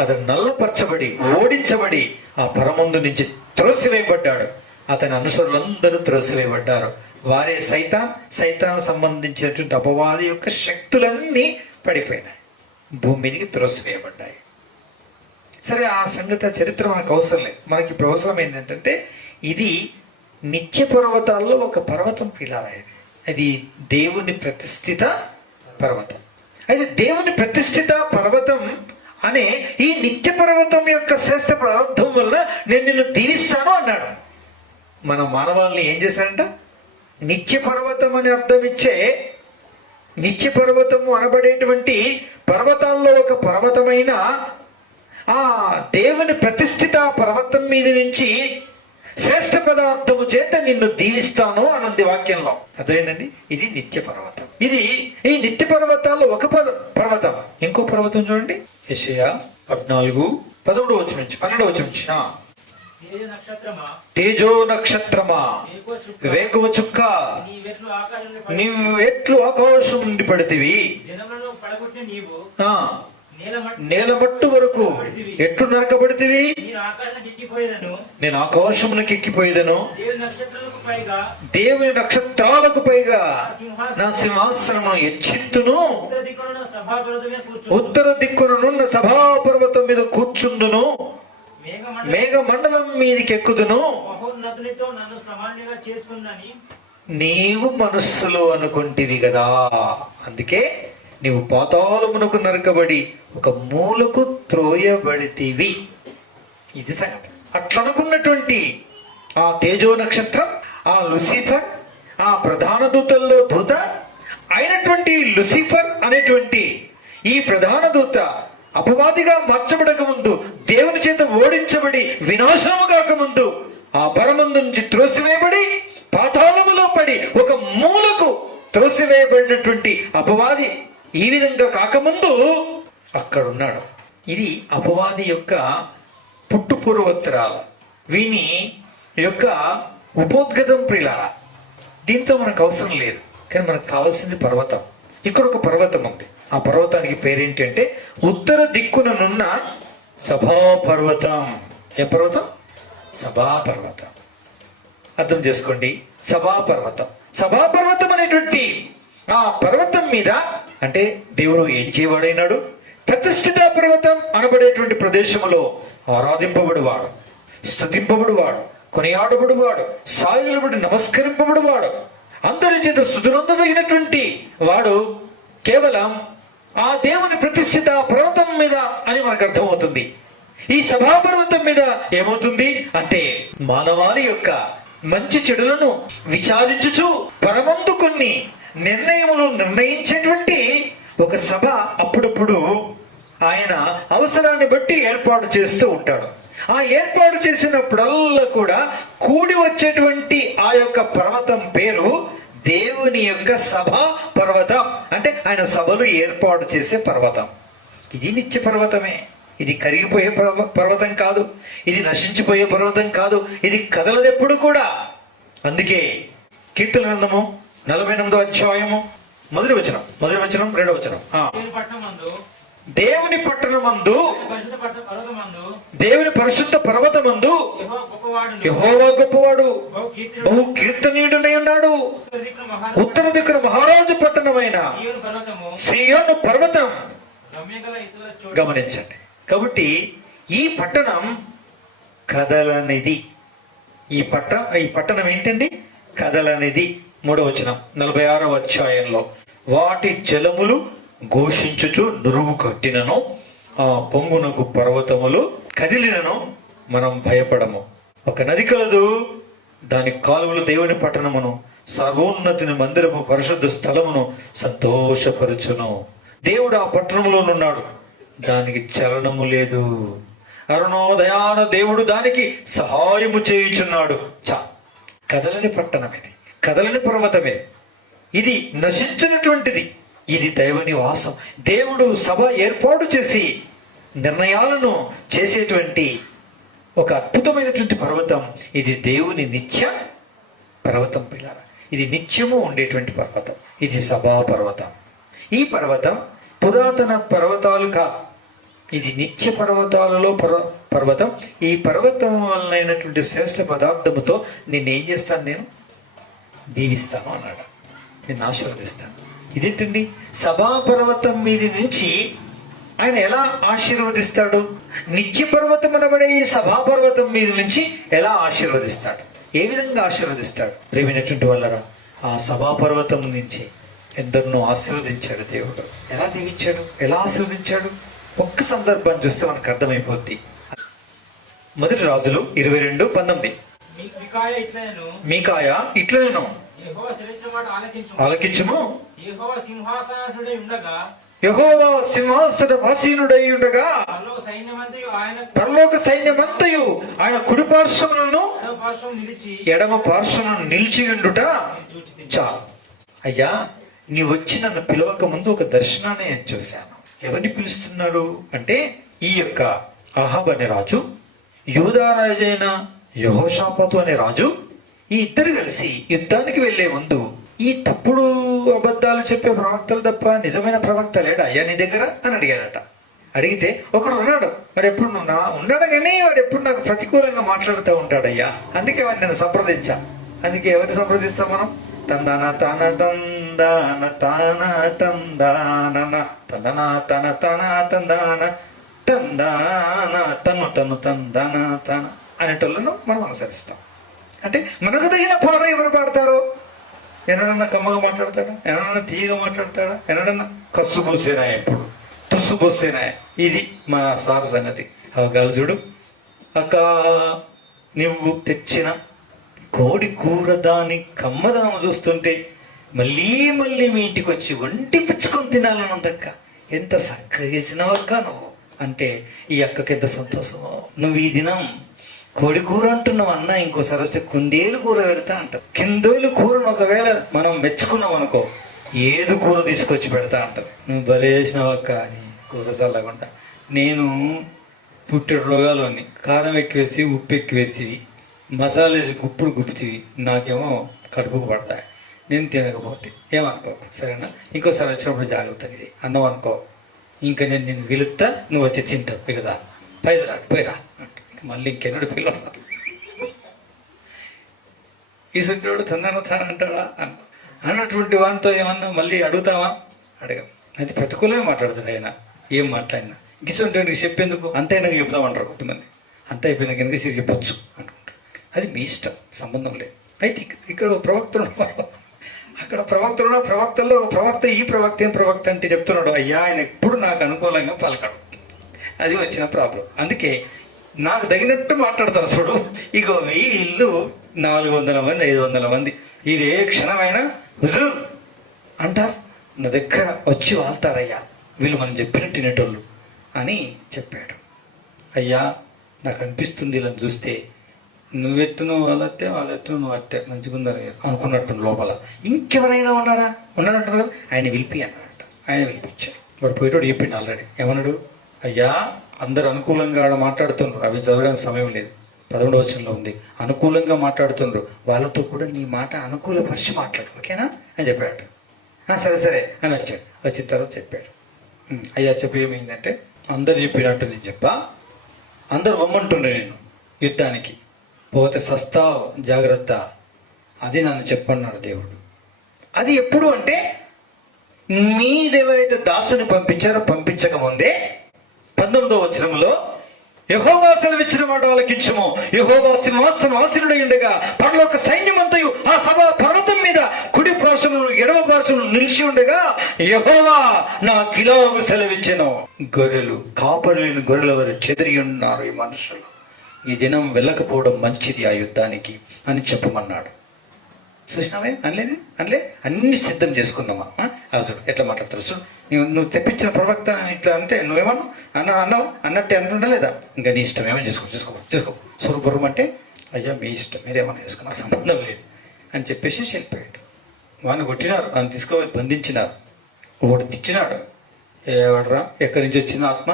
అతను నల్లపరచబడి, ఓడించబడి ఆ పరమందు నుంచి త్రోసివేయబడ్డాడు. అతని అనుసరులందరూ త్రోసివేయబడ్డారు. వారే సైతాన్ సంబంధించినటువంటి అపవాది యొక్క శక్తులన్నీ పడిపోయినాయి, భూమి మీదకి త్రోసివేయబడ్డాయి. సరే, ఆ సంగతి, ఆ చరిత్ర మనకు అవసరం లేదు. మనకి ఇప్పుడు అవసరం ఏంటంటే ఇది నిత్య పర్వతాల్లో ఒక పర్వతం పిల్లారైంది. అది దేవుని ప్రతిష్ఠిత పర్వతం. అయితే దేవుని ప్రతిష్ఠిత పర్వతం అనే ఈ నిత్య పర్వతం యొక్క శ్రేష్ఠ ప్రారంభం వల్ల నేను నిన్ను దీవిస్తాను అన్నాడు. మన మానవాళ్ళని ఏం చేశారంట? నిత్య పర్వతం అని అర్థం ఇచ్చే, నిత్య పర్వతము అనబడేటువంటి పర్వతాల్లో ఒక పర్వతమైన ఆ దేవుని ప్రతిష్ఠిత పర్వతం మీద నుంచి శ్రేష్ఠ పదార్థము చేత నిన్ను దీవిస్తాను అనుంది వాక్యంలో. అదేంటండి, ఇది నిత్య పర్వతం. ఇది ఈ నిత్య పర్వతాల్లో ఒక పర్వతం. ఇంకో పర్వతం చూడండి, యెషయా 14:11-12. తేజో నక్షత్రమా, వేకువ చుక్క, నీవెట్లు ఆకాశం నుండి పడితివి, నేల మట్టు వరకు ఎట్లు నరకబడితివి, నేను ఆకాశమునకు ఎక్కిపోయేదను, దేవుని నక్షత్రాలకు పైగా నా సింహాసనము హెచ్చింతును, ఉత్తర దిక్కునున్న సభాపర్వతం మీద కూర్చుందును, మేఘ మండలం మీదకి ఎక్కుదును, నీవు మనస్సులో అనుకుంటివి కదా. అందుకే నీవు పాతాళమునకు నరకబడి ఒక మూలకు త్రోయబడితివి. ఇది సంగతి. అట్లనుకున్నటువంటి ఆ తేజో నక్షత్రం, ఆ లూసిఫర్, ఆ ప్రధాన దూతల్లో దూత అయినటువంటి లూసిఫర్ అనేటువంటి ఈ ప్రధాన దూత అపవాదిగా మార్చబడక ముందు, దేవుని చేత ఓడించబడి వినాశనము కాకముందు, ఆ పరమందు నుంచి త్రోసివేయబడి పాతాళములో పడి ఒక మూలకు త్రోసివేయబడినటువంటి అపవాది ఈ విధంగా కాకముందు అక్కడున్నాడు. ఇది అపవాది యొక్క పుట్టు పూర్వోత్తరాల, వీని యొక్క ఉపోద్గతం ప్రియులారా. దీంతో మనకు అవసరం లేదు, కానీ మనకు కావాల్సింది పర్వతం. ఇక్కడ ఒక పర్వతం ఉంది. ఆ పర్వతానికి పేరేంటి అంటే ఉత్తర దిక్కుననున్న సభాపర్వతం. ఏ పర్వతం? సభాపర్వతం. అర్థం చేసుకోండి, సభాపర్వతం. సభాపర్వతం అనేటువంటి ఆ పర్వతం మీద అంటే దేవుడు ఏం చేయవాడైనాడు? ప్రతిష్ఠిత పర్వతం అనబడేటువంటి ప్రదేశంలో ఆరాధింపబడువాడు, స్తుతింపబడువాడు, కొనియాడబడువాడు, సాగిలబడి నమస్కరింపబడువాడు, అందరి చేత స్తుతులందదగినటువంటి వాడు కేవలం ఆ దేవుని ప్రతిష్ఠిత పర్వతం మీద అని మనకు అర్థమవుతుంది. ఈ సభాపర్వతం మీద ఏమవుతుంది అంటే మానవాళి యొక్క మంచి చెడులను విచారించుచు పరమందు కొన్ని నిర్ణయములు నిర్ణయించేటువంటి ఒక సభ అప్పుడప్పుడు ఆయన అవసరాన్ని బట్టి ఏర్పాటు చేస్తూ ఉంటాడు. ఆ ఏర్పాటు చేసినప్పుడల్లా కూడా కూడి వచ్చేటువంటి ఆ యొక్క పర్వతం పేరు దేవుని యొక్క సభా పర్వతం అంటే ఆయన సభలు ఏర్పాటు చేసే పర్వతం. ఇది నిత్య పర్వతమే. ఇది కరిగిపోయే పర్వతం కాదు, ఇది నశించిపోయే పర్వతం కాదు, ఇది కదలదెప్పుడు కూడా. అందుకే కీర్తన గ్రంథము 48వ అధ్యాయము మొదటి వచనం 2వ వచనం. దేవుని పట్టణమందు దేవుని పరిశుద్ధ పర్వతమందు యెహోవా గొప్పవాడు, బహు కీర్తనీయుడై ఉన్నాడు. ఉత్తర దిక్కున మహారాజు పట్టణమైన సీయోను పర్వతం. గమనించండి. కాబట్టి ఈ పట్టణం కదలనిది. ఈ పట్టణం ఏంటండి? కదలనిది. 3వ వచనం 46వ అధ్యాయంలో, వాటి జలములు ఘోషించుచు నురుగు కట్టినను, ఆ పొంగునకు పర్వతములు కదిలినను మనం భయపడము. ఒక నది కలదు, దాని కాలువలు దేవుని పట్టణమును, సర్వోన్నతిని మందిరపు పరిశుద్ధ స్థలమును సంతోషపరచును. దేవుడు ఆ పట్టణంలోనున్నాడు, దానికి చలనము లేదు. అరుణోదయాన దేవుడు దానికి సహాయము చేయుచున్నాడు. కదలని పట్టణం ఇది, కదలని పర్వతమే. ఇది నశించినటువంటిది. ఇది దైవ నివాసం. దేవుడు సభ ఏర్పాటు చేసి నిర్ణయాలను చేసేటువంటి ఒక అద్భుతమైనటువంటి పర్వతం. ఇది దేవుని నిత్య పర్వతం పిల్లరా. ఇది నిత్యము ఉండేటువంటి పర్వతం. ఇది సభా పర్వతం. ఈ పర్వతం పురాతన పర్వతాలు కాదు, ఇది నిత్య పర్వతాలలో పర్వతం. ఈ పర్వతం వలనైనటువంటి శ్రేష్ఠ పదార్థముతో నేనేం చేస్తాను? నేను దీవిస్తాను అన్నాడు, నేను ఆశీర్వదిస్తాను. ఇదేంటండి? సభాపర్వతం మీద నుంచి ఆయన ఎలా ఆశీర్వదిస్తాడు? నిత్య పర్వతం అనబడే ఈ సభాపర్వతం మీద నుంచి ఎలా ఆశీర్వదిస్తాడు? ఏ విధంగా ఆశీర్వదిస్తాడు? ప్రేమైనటువంటి వాళ్ళరా, ఆ సభాపర్వతం నుంచి ఎందరినో ఆశీర్వదించాడు దేవుడు. ఎలా దీవించాడు? ఎలా ఆశీర్వదించాడు? ఒక్క సందర్భాన్ని చూస్తే మనకు అర్థమైపోద్ది. 1 రాజులు 22:19. మీకాయ ఇట్లనేను, ఆలకించుము, యెహోవా సింహాసనవాసీనుడై ఉండగా పరలోక సైన్యమంతయు ఆయన కుడి పార్శ్వములను ఎడమ పార్శ్వమును నిలిచి ఉండుట చాలు. అయ్యా, నీ వచ్చి నన్ను పిలవక ముందు ఒక దర్శనాన్ని నేను చూశాను. ఎవరిని పిలుస్తున్నాడు అంటే, ఈ యొక్క అహాబ్ అనే రాజు, యూదా రాజైన యెహోషాపాతు అనే రాజు, ఈ ఇద్దరు కలిసి యుద్ధానికి వెళ్లే ముందు ఈ తప్పుడు అబద్ధాలు చెప్పే ప్రవక్తలు తప్ప నిజమైన ప్రవక్త లేడా అయ్యా నీ దగ్గర అని అడిగాడట. అడిగితే ఒకడు ఉన్నాడు, వాడు ఎప్పుడు ఉన్నాడు కానీ వాడు ఎప్పుడు నాకు ప్రతికూలంగా మాట్లాడుతూ ఉంటాడయ్యా, అందుకే వాడిని నేను సంప్రదించా. అందుకే ఎవరిని సంప్రదిస్తాం మనం? తందాన తన తందాన తాన తందాన తందన తన తన తందాన తందాన తను తను తందాన తన అనేటోళ్ళను మనం అనుసరిస్తాం. అంటే మనకు తగిన పాట ఎవరు పాడతారో, ఎన్నడన్నా కమ్మగా మాట్లాడతాడా, ఎన్నడన్నా తీయగా మాట్లాడతాడా, ఎన్నడన్నా కస్సు పోసేనా, ఎప్పుడు తుస్సు పోసేనా. ఇది మన సార్ సంగతి. అవగాలు చూడు, అక్క నువ్వు తెచ్చిన కోడి కూర దాని కమ్మదనం చూస్తుంటే మళ్ళీ మళ్ళీ మీ ఇంటికి వచ్చి వంటి పుచ్చుకొని తినాలనుందక్క. ఎంత చక్కగా చేసినావక్క నువ్వు అంటే ఈ అక్కకి ఎంత సంతోషమో. నువ్వు ఈ దినం కోడి కూర అంటున్నావు అన్న, ఇంకోసారి వస్తే కుందేలు కూర పెడతా అంటారు. కిందేలు కూరను ఒకవేళ మనం మెచ్చుకున్నాం అనుకో, ఏదు కూర తీసుకొచ్చి పెడతా అంటది. నువ్వు భలే చేసినావక్క అని కూర చల్లకుండా. నేను పుట్టెడు రోగాలు అన్ని, కారం ఎక్కువ వేస్తేవి, ఉప్పు ఎక్కువ వేస్తేవి, మసాలా వేసి గుప్పుడు గుప్పుతీవి, నాకేమో కడుపుకు పడతాయి. నేను తినకపోతే ఏమనుకోకు, సరేనా? ఇంకోసారి వచ్చినప్పుడు జాగ్రత్తగా ఇది అన్నం అనుకో. ఇంకా నేను నిన్ను పిలుస్తా, నువ్వు వచ్చి తింటావు. కదా పైదరాడు పోయిరా అంటే మళ్ళీ ఇంకెన్నడు పిల్లలు ఈ సుట్టాడు తందన అంటాడా అన్నటువంటి వానితో ఏమన్నా మళ్ళీ అడుగుతావా? అడగం. అది ప్రతికూలంగా మాట్లాడుతుంది ఆయన. ఏం మాట్లాడినా గిసుంటే చెప్పేందుకు అంతైనా చెప్తామంటారు కొంతమంది. అంత అయిపోయినా కనుక చెప్పొచ్చు అనుకుంటారు. అది మీ ఇష్టం, సంబంధం లేదు. అయితే ఇక్కడ ప్రవక్తలు, అక్కడ ప్రవక్తల్లో ప్రవక్త, ఈ ప్రవక్త ఏం ప్రవక్త అంటే చెప్తున్నాడు, అయ్యా ఆయన ఎప్పుడు నాకు అనుకూలంగా పలకడు. అది వచ్చిన ప్రాబ్లం. అందుకే నాకు తగినట్టు మాట్లాడతారు చూడు. ఇగో వీళ్ళు 400 మంది 500 మంది వీళ్ళు ఏ క్షణమైనా హుజూర్ అంటారు, నా దగ్గర వచ్చి వాళ్తారయ్యా, వీళ్ళు మనం చెప్పినట్టు వినేటోళ్ళు అని చెప్పాడు. అయ్యా నాకు అనిపిస్తుంది ఇలా చూస్తే నువ్వెత్తును వాళ్ళెత్తే వాళ్ళెత్తును నువ్వు అట్టే మంచిగుందని అనుకున్నట్టు లోపల. ఇంకెవరైనా ఉన్నారంటారు కదా, ఆయన పిలిపి అన్నాడంట. ఆయన పిలిపించాడు. వాడు పోయేటోడు చెప్పిండు ఆల్రెడీ. ఏమన్నాడు? అయ్యా, అందరు అనుకూలంగా ఆడ మాట్లాడుతున్నారు, అవి చదవడానికి సమయం లేదు, 11వ వచనంలో ఉంది. అనుకూలంగా మాట్లాడుతున్నారు, వాళ్ళతో కూడా నీ మాట అనుకూలపరిచి మాట్లాడు, ఓకేనా అని చెప్పాడు. సరే సరే అని వచ్చాడు. వచ్చిన తర్వాత చెప్పాడు, అయ్యా చెప్పి ఏమైందంటే, అందరు చెప్పినట్టు నేను చెప్పా, అందరు వమ్మంటుండే నేను యుద్ధానికి పోతే సస్తా, జాగ్రత్త, అది నన్ను చెప్పన్నాడు దేవుడు. అది ఎప్పుడు అంటే, మీరెవరైతే దాసుని పంపించారో పంపించక ముందే 19వ వచనంలో, యెహోవా సెలవిచ్చిన మాట ఆలకించుము, యెహోవా సింహాసనాసీనుడై ఉండగా పరలోక సైన్యమంతయు ఆ సభా పర్వతం మీద కుడి పార్శ్వమును ఎడమ పార్శ్వమును నిలిచి ఉండగా యెహోవా నాకిలాగు సెలవిచ్చెను, గొర్రెలు కాపరి లేని గొర్రెల వారు చెదిరి ఉన్నారు ఈ మనుషులు, ఈ దినం వెళ్ళకపోవడం మంచిది ఆ యుద్ధానికి అని చెప్పమన్నాడు. చూసినావే? అనలే అన్ని సిద్ధం చేసుకుందామా? చూడు ఎట్లా మాట్లాడతారు. చూడు, నువ్వు తెప్పించిన ప్రవక్త ఇట్లా అంటే నువ్వేమన్నా అన్నావా అన్నట్టే అంటుండా లేదా? ఇంకా నీ ఇష్టం, ఏమైనా చేసుకో స్వరూపురం అంటే, అయ్యా మీ ఇష్టం, మీరేమన్నా చేసుకున్నా సంబంధం లేదు అని చెప్పేసి వెళ్ళిపోయాడు. వాడిని కొట్టినారు, వాడిని తీసుకోవాలి బంధించినారు. ఒకటి తెచ్చినాడు, ఏవాడరా ఎక్కడి నుంచి వచ్చింది ఆత్మ,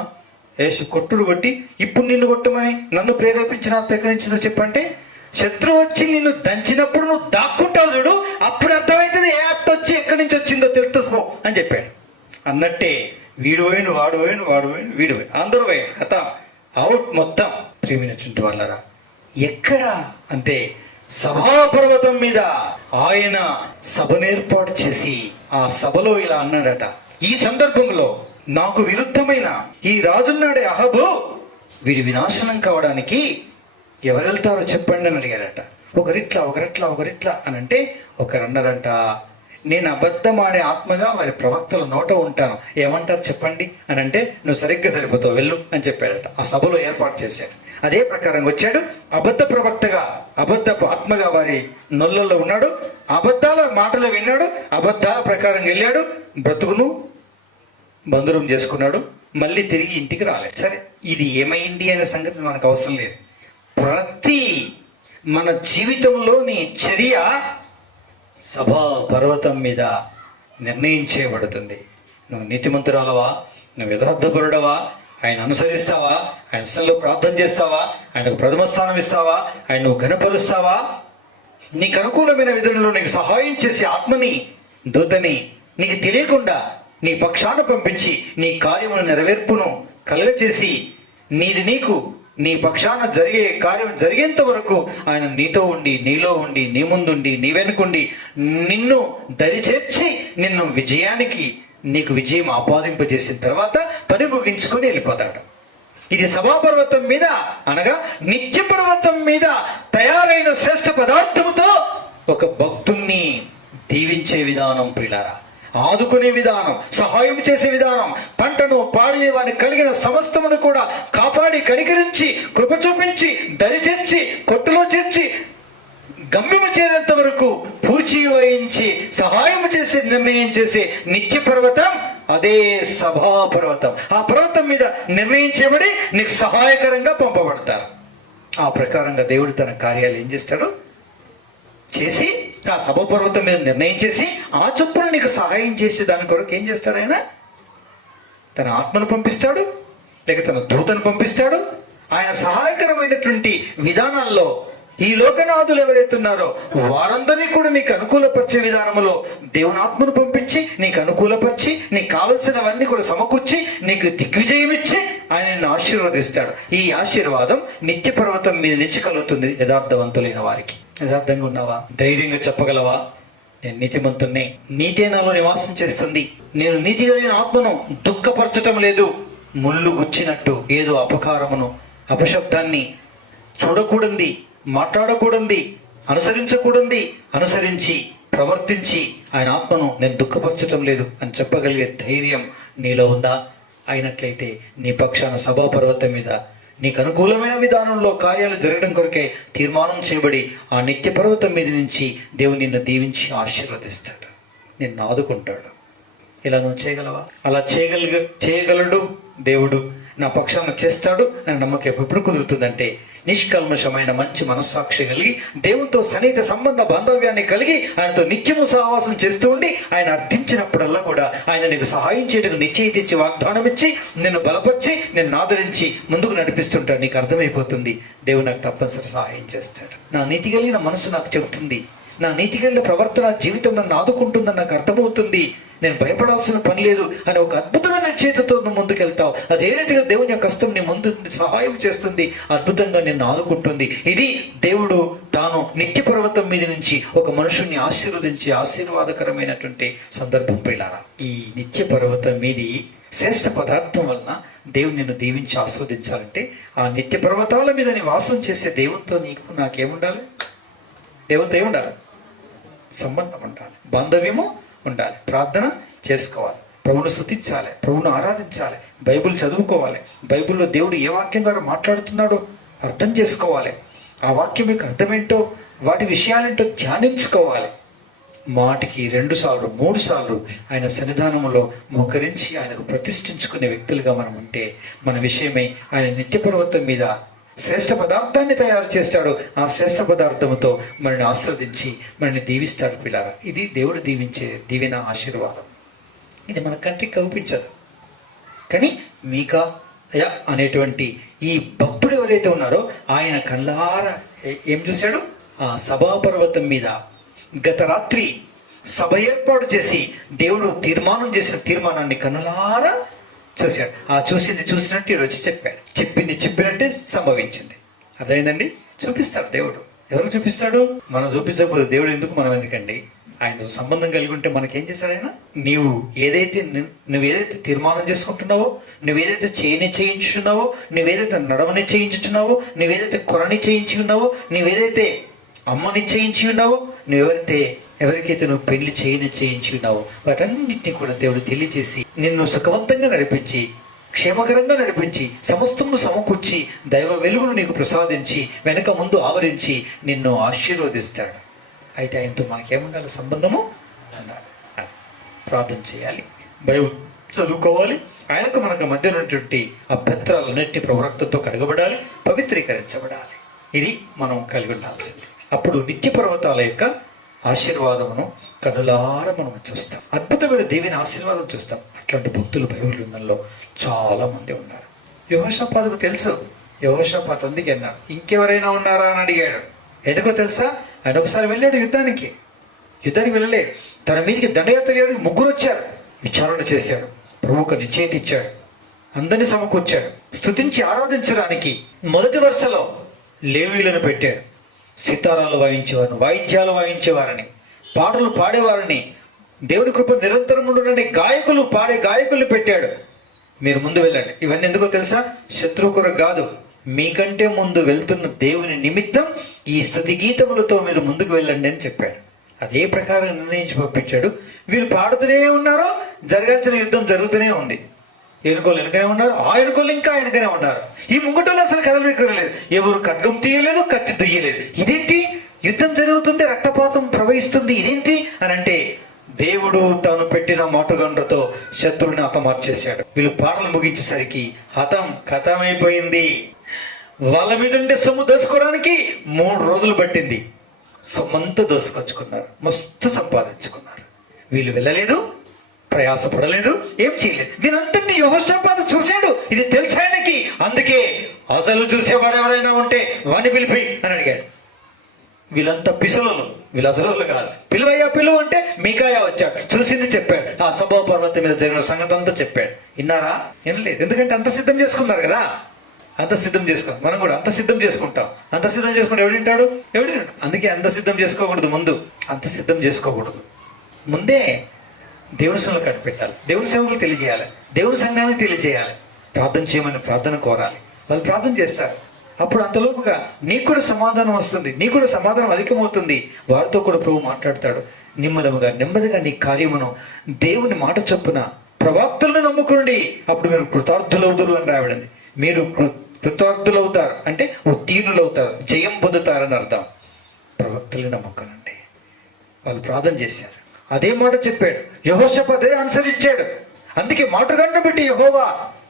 కొట్టుడు కొట్టి ఇప్పుడు నిన్ను కొట్టమని నన్ను ప్రేరేపించిన ఆత్మ ఎక్కడి నుంచిందో చెప్పంటే, శత్రువు వచ్చి నిన్ను దంచినప్పుడు నువ్వు దాక్కుంటావు చూడు, అప్పుడు అర్థమవుతుంది ఏ ఆత్మ వచ్చి ఎక్కడి నుంచి వచ్చిందో తెలుసుకో అని చెప్పాడు. అన్నట్టే వీడు పోయిన వాడు వీడు పోయి అందరూ పోయాడు. కథ అవుట్ మొత్తం. ప్రియమైనటువంటి వాళ్ళరా, ఎక్కడ అంటే సభాపర్వతం మీద ఆయన సభను ఏర్పాటు చేసి ఆ సభలో ఇలా అన్నాడట, ఈ సందర్భంలో నాకు విరుద్ధమైన ఈ రాజున్నాడే అహబు, వీడి వినాశనం కావడానికి ఎవరు వెళ్తారో చెప్పండి అని అడిగారట. ఒకరిట్లా అని అంటే, ఒకరన్నారంట, నేను అబద్ధమాడే ఆత్మగా వారి ప్రవక్తల నోట ఉంటాను, ఏమంటారు చెప్పండి అని అంటే, నువ్వు సరిగ్గా సరిపోతావు వెళ్ళు అని చెప్పాడట. ఆ సభలో ఏర్పాటు చేశాడు. అదే ప్రకారం వచ్చాడు, అబద్ధ ప్రవక్తగా అబద్ధపు ఆత్మగా వారి నొల్లల్లో ఉన్నాడు, అబద్ధాల మాటలు విన్నాడు, అబద్ధాల ప్రకారం వెళ్ళాడు, బ్రతుకును బంధురం చేసుకున్నాడు, మళ్ళీ తిరిగి ఇంటికి రాలేదు. సరే, ఇది ఏమైంది అనే సంగతి మనకు అవసరం లేదు. ప్రతి మన జీవితంలోని చర్య సభా పర్వతం మీద నిర్ణయించబడుతుంది. నువ్వు నీతిమంతురాలవా, నువ్వు యథార్థపరుడవా, ఆయన అనుసరిస్తావా, ఆయన విషయంలో ప్రార్థన చేస్తావా, ఆయనకు ప్రథమ స్థానం ఇస్తావా, ఆయన నువ్వు ఘనపరుస్తావా, నీకు అనుకూలమైన విధంలో నీకు సహాయం చేసి ఆత్మని దూతని నీకు తెలియకుండా నీ పక్షాన పంపించి నీ కార్యమును నెరవేర్పును కలుగచేసి నీ పక్షాన జరిగే కార్యం జరిగేంత వరకు ఆయన నీతో ఉండి, నీలో ఉండి, నీ ముందుండి, నీ వెనుకుండి, నిన్ను దరిచేర్చి నిన్ను నీకు విజయం ఆపాదింపజేసిన తర్వాత పని ముగించుకొని వెళ్ళిపోతాడు. ఇది సభాపర్వతం మీద అనగా నిత్య పర్వతం మీద తయారైన శ్రేష్ఠ పదార్థముతో ఒక భక్తుణ్ణి దీవించే విధానం, ప్రియులారా, ఆదుకునే విధానం, సహాయం చేసే విధానం, పంటను పాడిన వారికి కలిగిన సమస్తమును కూడా కాపాడి కనికరించి కృప చూపించి దరిచేర్చి కొట్టులో చేర్చి గమ్యము చేరేంత వరకు పూచి వహించి సహాయం చేసి నిర్ణయం చేసే నిత్య పర్వతం అదే సభా పర్వతం. ఆ పర్వతం మీద నిర్ణయించబడి నీకు సహాయకరంగా పంపబడతారు. ఆ ప్రకారంగా దేవుడు తన కార్యాలు ఏం చేస్తాడు చేసి ఆ సభ పర్వతం మీద నిర్ణయం చేసి ఆ చొప్పున నీకు సహాయం చేసి దాని కొరకు ఏం చేస్తాడు? ఆయన తన ఆత్మను పంపిస్తాడు, లేక తన దూతను పంపిస్తాడు. ఆయన సహాయకరమైనటువంటి విధానాల్లో ఈ లోకనాథులు ఎవరైతే ఉన్నారో వారందరినీ కూడా నీకు అనుకూలపరిచే విధానంలో దేవుని ఆత్మను పంపించి నీకు అనుకూలపరిచి నీకు కావలసినవన్నీ కూడా సమకూర్చి నీకు దిగ్విజయం ఇచ్చి ఆయన నిన్ను ఆశీర్వదిస్తాడు. ఈ ఆశీర్వాదం నిత్య పర్వతం మీద నుంచి కలుగుతుంది యథార్థవంతులైన వారికి. యథార్థంగా ఉన్నావా? ధైర్యంగా చెప్పగలవా? నేను నీతిమంతుణ్ణి, నీతే నాలో నివాసం చేస్తుంది, నేను నీతి కలిగిన ఆత్మను దుఃఖపరచటం లేదు. ముళ్ళు గుచ్చినట్టు ఏదో అపకారమును అపశబ్దాన్ని చూడకూడంది, మాట్లాడకూడంది, అనుసరించకూడంది, అనుసరించి ప్రవర్తించి ఆయన ఆత్మను నేను దుఃఖపరచటం లేదు అని చెప్పగలిగే ధైర్యం నీలో ఉందా? అయినట్లయితే నీ పక్షాన సభా పర్వతం మీద నీకు అనుకూలమైన విధానంలో కార్యాలు జరగడం కొరకే తీర్మానం చేయబడి ఆ నిత్య పర్వతం మీద నుంచి దేవుడు నిన్ను దీవించి ఆశీర్వదిస్తాడు, నిన్ను ఆదుకుంటాడు. ఇలా నువ్వు చేయగలవా? అలా చేయగలడు దేవుడు, నా పక్షాన చేస్తాడు అని నమ్మకం ఎప్పుడు కుదురుతుందంటే నిష్కల్మషమైన మంచి మనస్సాక్షి కలిగి దేవునితో సన్నిహిత సంబంధ బాంధవ్యాన్ని కలిగి ఆయనతో నిత్యము సహవాసం చేస్తూ ఉండి ఆయన అర్థించినప్పుడల్లా కూడా ఆయన నీకు సహాయం చేయడానికి నిశ్చయిత ఇచ్చి వాగ్దానం ఇచ్చి నిన్ను బలపరిచి నిన్ను ఆదరించి ముందుకు నడిపిస్తుంటాడు. నీకు అర్థమైపోతుంది దేవుడు నాకు తప్పనిసరి సహాయం చేస్తాడు. నా నీతి కలిగిన మనసు నాకు చెబుతుంది, నా నీతి కలిగిన ప్రవర్తన జీవితం నన్ను ఆదుకుంటుందని నాకు అర్థమవుతుంది, నేను భయపడాల్సిన పని లేదు అని ఒక అద్భుతమైన చేతితో నువ్వు ముందుకెళ్తావు. అదే రీతిగా దేవుని యొక్క హస్తం నీ ముందు సహాయం చేస్తుంది, అద్భుతంగా నిన్ను ఆదుకుంటుంది. ఇది దేవుడు తాను నిత్య పర్వతం మీద నుంచి ఒక మనుషుణ్ణి ఆశీర్వదించి ఆశీర్వాదకరమైనటువంటి సందర్భం పిల్లారా. ఈ నిత్య పర్వతం మీది శ్రేష్ఠ పదార్థం వలన దేవుడు నిన్ను దీవించి ఆస్వాదించాలంటే ఆ నిత్య పర్వతాల మీద నివాసం చేసే దేవునితో నీకు నాకేముండాలి? దేవునితో ఏముండాలి? సంబంధం ఉండాలి, బాంధవ్యము ఉండాలి, ప్రార్థన చేసుకోవాలి, ప్రభువును స్తుతించాలి, ప్రభువును ఆరాధించాలి, బైబిల్ చదువుకోవాలి, బైబిల్లో దేవుడు ఏ వాక్యం ద్వారా మాట్లాడుతున్నాడో అర్థం చేసుకోవాలి, ఆ వాక్యం యొక్క అర్థమేంటో వాటి విషయాలేంటో ధ్యానించుకోవాలి. మాటికి 2 సార్లు 3 సార్లు ఆయన సన్నిధానంలో మోకరించి ఆయనకు ప్రతిష్ఠించుకునే వ్యక్తులుగా మనం ఉంటే మన విషయమై ఆయన నిత్య పర్వతం మీద శ్రేష్ఠ పదార్థాన్ని తయారు చేస్తాడు. ఆ శ్రేష్ఠ పదార్థంతో మనల్ని ఆస్వాదించి మనల్ని దీవిస్తాడు పిల్లారా. ఇది దేవుడు దీవించే దీవెన ఆశీర్వాదం. ఇది మన కంటికి కనిపించదు, కానీ మీకా అనేటువంటి ఈ భక్తుడు ఎవరైతే ఉన్నారో ఆయన కళ్ళారా ఏం చూశాడు? ఆ సభాపర్వతం మీద గత రాత్రి సభ ఏర్పాటు చేసి దేవుడు తీర్మానం చేసిన తీర్మానాన్ని కనులారా చూశాడు. ఆ చూసింది చూసినట్టు ఈరోజు వచ్చి చెప్పాడు, చెప్పింది చెప్పినట్టే సంభవించింది. అర్థమైందండి? చూపిస్తాడు దేవుడు. ఎవరు చూపిస్తాడు? మనం చూపించకపోతే దేవుడు ఎందుకు, మనం ఎందుకండి? ఆయనతో సంబంధం కలిగి ఉంటే మనకేం చేస్తాడు ఆయన? నువ్వేదైతే తీర్మానం చేసుకుంటున్నావో, నువ్వేదైతే చేయించున్నావో, నువ్వేదైతే నడవని చేయించున్నావో, నువ్వేదైతే కొరని చేయించి ఉన్నావో, నువ్వేదైతే అమ్మని చేయించి ఉన్నావో, ఎవరికైతే నువ్వు పెళ్లి చేయించి ఉన్నావో వాటన్నిటిని కూడా దేవుడు తెలియజేసి నిన్ను సుఖవంతంగా నడిపించి క్షేమకరంగా నడిపించి సమస్తము సమకూర్చి దైవ వెలుగును నీకు ప్రసాదించి వెనక ముందు ఆవరించి నిన్ను ఆశీర్వదిస్తాడు. అయితే ఆయనతో మనకేముండాలి? సంబంధము ఉండాలి. ప్రార్థన చేయాలి, బైబిల్ చదువుకోవాలి, ఆయనకు మనకు మధ్య ఉన్నటువంటి అభ్యంతరాలన్నింటినీ ప్రవక్తతో కడగబడాలి, పవిత్రీకరించబడాలి. ఇది మనం కలిగి ఉండాల్సింది. అప్పుడు నిత్య పర్వతాల యొక్క ఆశీర్వాదమును కనులారా మనం చూస్తాం. అద్భుతమైన దేవుని ఆశీర్వాదం చూస్తాం. అట్లాంటి భక్తులు బైబిల్ గ్రంథంలో చాలా మంది ఉన్నారు. యెహోషాపాతుకు తెలుసు, యెహోషాపాతు అందుకే అన్నాడు, ఇంకెవరైనా ఉన్నారా అని అడిగాడు. ఎందుకో తెలుసా? ఆయన ఒకసారి వెళ్ళాడు యుద్ధానికి వెళ్ళలే, తన మీదకి దండయాత్ర చేయడానికి 3 వచ్చారు. విచారణ చేశాడు, ప్రభువుకు నిశ్చయిత ఇచ్చాడు, అందరినీ సమకూర్చాడు. స్తుతించి ఆరాధించడానికి మొదటి వరుసలో లేవీయులను పెట్టాడు. సితారాలు వాయించేవారిని, వాయిద్యాలు వాయించేవారని, పాటలు పాడేవారని, దేవుడి కృప నిరంతరం ఉండునని గాయకులు పెట్టాడు. మీరు ముందు వెళ్ళండి. ఇవన్నీ ఎందుకో తెలుసా? శత్రువు కొరకు కాదు, మీకంటే ముందు వెళ్తున్న దేవుని నిమిత్తం ఈ స్తుతి గీతములతో మీరు ముందుకు వెళ్ళండి అని చెప్పాడు. అదే ప్రకారం నిర్ణయించి పంపించాడు. వీళ్ళు పాడుతూనే ఉన్నారో జరగాల్సిన యుద్ధం జరుగుతూనే ఉంది. ఎనుకోలు వెనకనే ఉన్నారు, ఆ ఎనుకోలు ఇంకా వెనకనే ఉన్నారు. ఈ ముంగటోళ్ళు అసలు కదలలేదు, ఎవరు ఖడ్గం తీయలేదు, కత్తి దుయ్యలేదు. ఇదేంటి? యుద్ధం జరుగుతుంటే రక్తపాతం ప్రవహిస్తుంది, ఇదేంటి అని అంటే దేవుడు తాను పెట్టిన మాటుగండ్రతో శత్రువుని హతమార్చేశాడు. వీళ్ళు పాటలు ముగించేసరికి కథమైపోయింది. వాళ్ళ మీద ఉండే సొమ్ము దోసుకోవడానికి 3 రోజులు పట్టింది. సొమ్మంతా దోసుకొచ్చుకున్నారు, మస్తు సంపాదించుకున్నారు. వీళ్ళు వెళ్ళలేదు, ప్రయాసపడలేదు, ఏం చేయలేదు. దీని అంతటి యెహోషాపాతు చూశాడు. ఇది తెలుసు ఆయనకి. అందుకే అసలు చూసేవాడు ఎవరైనా ఉంటే వాడిని పిలిపి అని అడిగాడు. వీళ్ళంతా పిసలు, వీళ్ళు అసలు కాదు. పిలువు అంటే మీకాయా వచ్చాడు, చూసింది చెప్పాడు, ఆ సభా పర్వతం మీద జరిగిన సంగతి అంతా చెప్పాడు. విన్నారా? వినలేదు. ఎందుకంటే అంత సిద్ధం చేసుకున్నారు కదా, అంత సిద్ధం చేసుకున్నాం. మనం కూడా అంత సిద్ధం చేసుకుంటాం. అంత సిద్ధం చేసుకుంటే ఎవడు అందుకే అంత సిద్ధం చేసుకోకూడదు. అంత సిద్ధం చేసుకోకూడదు. ముందే దేవుని సంఘంలో కనిపెట్టాలి, దేవుని సేవకులు తెలియజేయాలి, దేవుని సంఘానికి తెలియజేయాలి, ప్రార్థన చేయమని ప్రార్థన కోరాలి. వాళ్ళు ప్రార్థన చేస్తారు. అప్పుడు అంతలోపుగా నీకు కూడా సమాధానం వస్తుంది, నీకు కూడా సమాధానం అధికమవుతుంది. వారితో కూడా ప్రభు మాట్లాడతాడు. నెమ్మదిగా నీ కార్యమును దేవుని మాట చొప్పున ప్రవక్తలను నమ్ముకోండి, అప్పుడు మీరు కృతార్థులవుదురు అని రాయబడింది. మీరు కృతార్థులవుతారు అంటే ఉత్తీర్ణులవుతారు, జయం పొందుతారని అర్థం. ప్రవక్తలను నమ్ముకోనండి. వాళ్ళు ప్రార్థన చేశారు, అదే మాట చెప్పాడు. యెహోషాపాతు అనుసరించాడు. అందుకే మాటగాడిని పెట్టి యెహోవా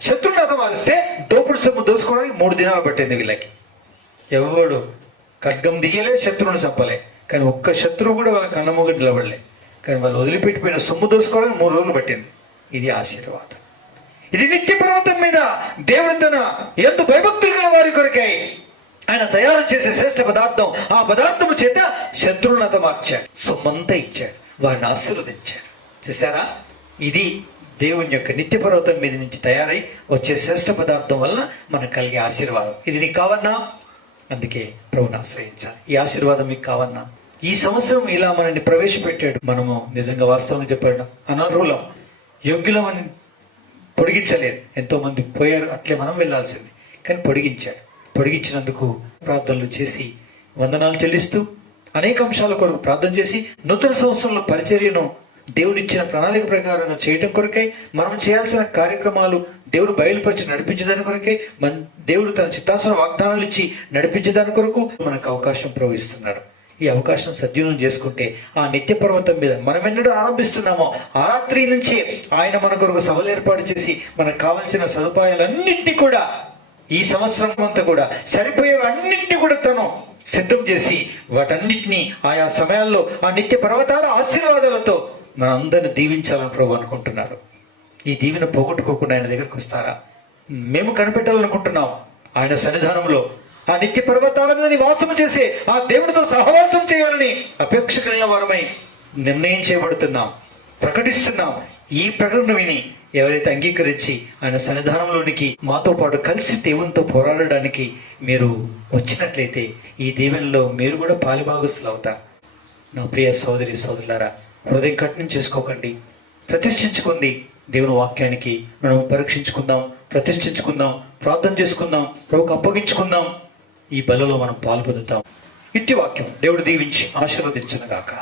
శత్రువుని హతమారిస్తే దోపుడు సొమ్ము దోసుకోవడానికి 3 దినాలు పట్టింది వీళ్ళకి. ఎవడు ఖడ్గం దిగలే, శత్రువుని చంపలే, కానీ ఒక్క శత్రువు కూడా వాళ్ళ కన్నముగా నిలబడలే. కానీ వాళ్ళు వదిలిపెట్టిపోయిన సొమ్ము దోసుకోవడానికి 3 రోజులు పట్టింది. ఇది ఆశీర్వాదం. ఇది నిత్య పర్వతం మీద దేవుడు తన ఎందు భయభక్తులు గల వారి కొరకై ఆయన తయారు చేసే శ్రేష్ఠ పదార్థం, ఆ పదార్థము చేత శత్రువునత మార్చాడు, సొమ్మంతా ఇచ్చాడు, వారిని ఆశీర్వదించాడు. చూసారా, ఇది దేవుని యొక్క నిత్య పర్వతం మీద నుంచి తయారై వచ్చే శ్రేష్ఠ పదార్థం వలన మనకు కలిగే ఆశీర్వాదం. ఇది నీకు కావన్నా, అందుకే ప్రభుని ఆశ్రయించాలి. ఈ ఆశీర్వాదం మీకు కావన్నా, ఈ సంవత్సరం ఇలా మనల్ని ప్రవేశపెట్టాడు. మనము నిజంగా వాస్తవంగా చెప్పాడు, అనర్హులం, యోగ్యులమని పొడిగించలేదు. ఎంతో మంది పోయారు, అట్లే మనం వెళ్ళాల్సింది, కానీ పొడిగించాడు. పొడిగించినందుకు ప్రార్థనలు చేసి వందనాలు చెల్లిస్తూ అనేక అంశాల కొరకు ప్రార్థన చేసి నూతన సంవత్సరంలో పరిచర్యను దేవుడు ఇచ్చిన ప్రణాళిక ప్రకారంగా చేయడం కొరకై, మనం చేయాల్సిన కార్యక్రమాలు దేవుడు బయలుపరిచి నడిపించడానికి కొరకై, దేవుడు తన చిత్తాసన వాగ్దానాలు ఇచ్చి నడిపించడానికి కొరకు మనకు అవకాశం ప్రవహిస్తున్నాడు. ఈ అవకాశం సద్వినియోగం చేసుకుంటే ఆ నిత్య పర్వతం మీద మనం ఎన్నడూ ఆరంభిస్తున్నామో ఆ రాత్రి నుంచే ఆయన మన కొరకు సభలు ఏర్పాటు చేసి మనకు కావాల్సిన సదుపాయాలన్నింటినీ కూడా ఈ సంవత్సరం అంతా కూడా సరిపోయేవన్నింటినీ కూడా తను సిద్ధం చేసి వాటన్నిటినీ ఆయా సమయాల్లో ఆ నిత్య పర్వతాల ఆశీర్వాదాలతో మనందరిని దీవించాలని ప్రభు అనుకుంటున్నాడు. ఈ దీవెన పోగొట్టుకోకుండా ఆయన దగ్గరకు వస్తారా? మేము కనిపెట్టాలనుకుంటున్నాం. ఆయన సన్నిధానంలో ఆ నిత్య పర్వతాల మీద నివాసము చేసే ఆ దేవునితో సహవాసం చేయాలని అపేక్ష కలిగిన వారమై నిర్ణయం చేయబడుతున్నాం, ప్రకటిస్తున్నాం. ఈ ప్రకటన విని ఎవరైతే అంగీకరించి ఆయన సన్నిధానంలోనికి మాతో పాటు కలిసి దేవునితో పోరాడడానికి మీరు వచ్చినట్లయితే ఈ దీవెనలో మీరు కూడా పాలిభాగస్తులు అవుతారు. నా ప్రియ సోదరి సోదరులారా, హృదయం కఠినం చేసుకోకండి. ప్రతిష్ఠించుకుంది దేవుని వాక్యానికి మనం పరీక్షించుకుందాం, ప్రతిష్ఠించుకుందాం, ప్రార్థన చేసుకుందాం, ప్రభుకు అప్పగించుకుందాం. ఈ బలలో మనం పాల్పొందుతాం. ఇట్టి వాక్యం దేవుడు దీవించి ఆశీర్వదించును గాక.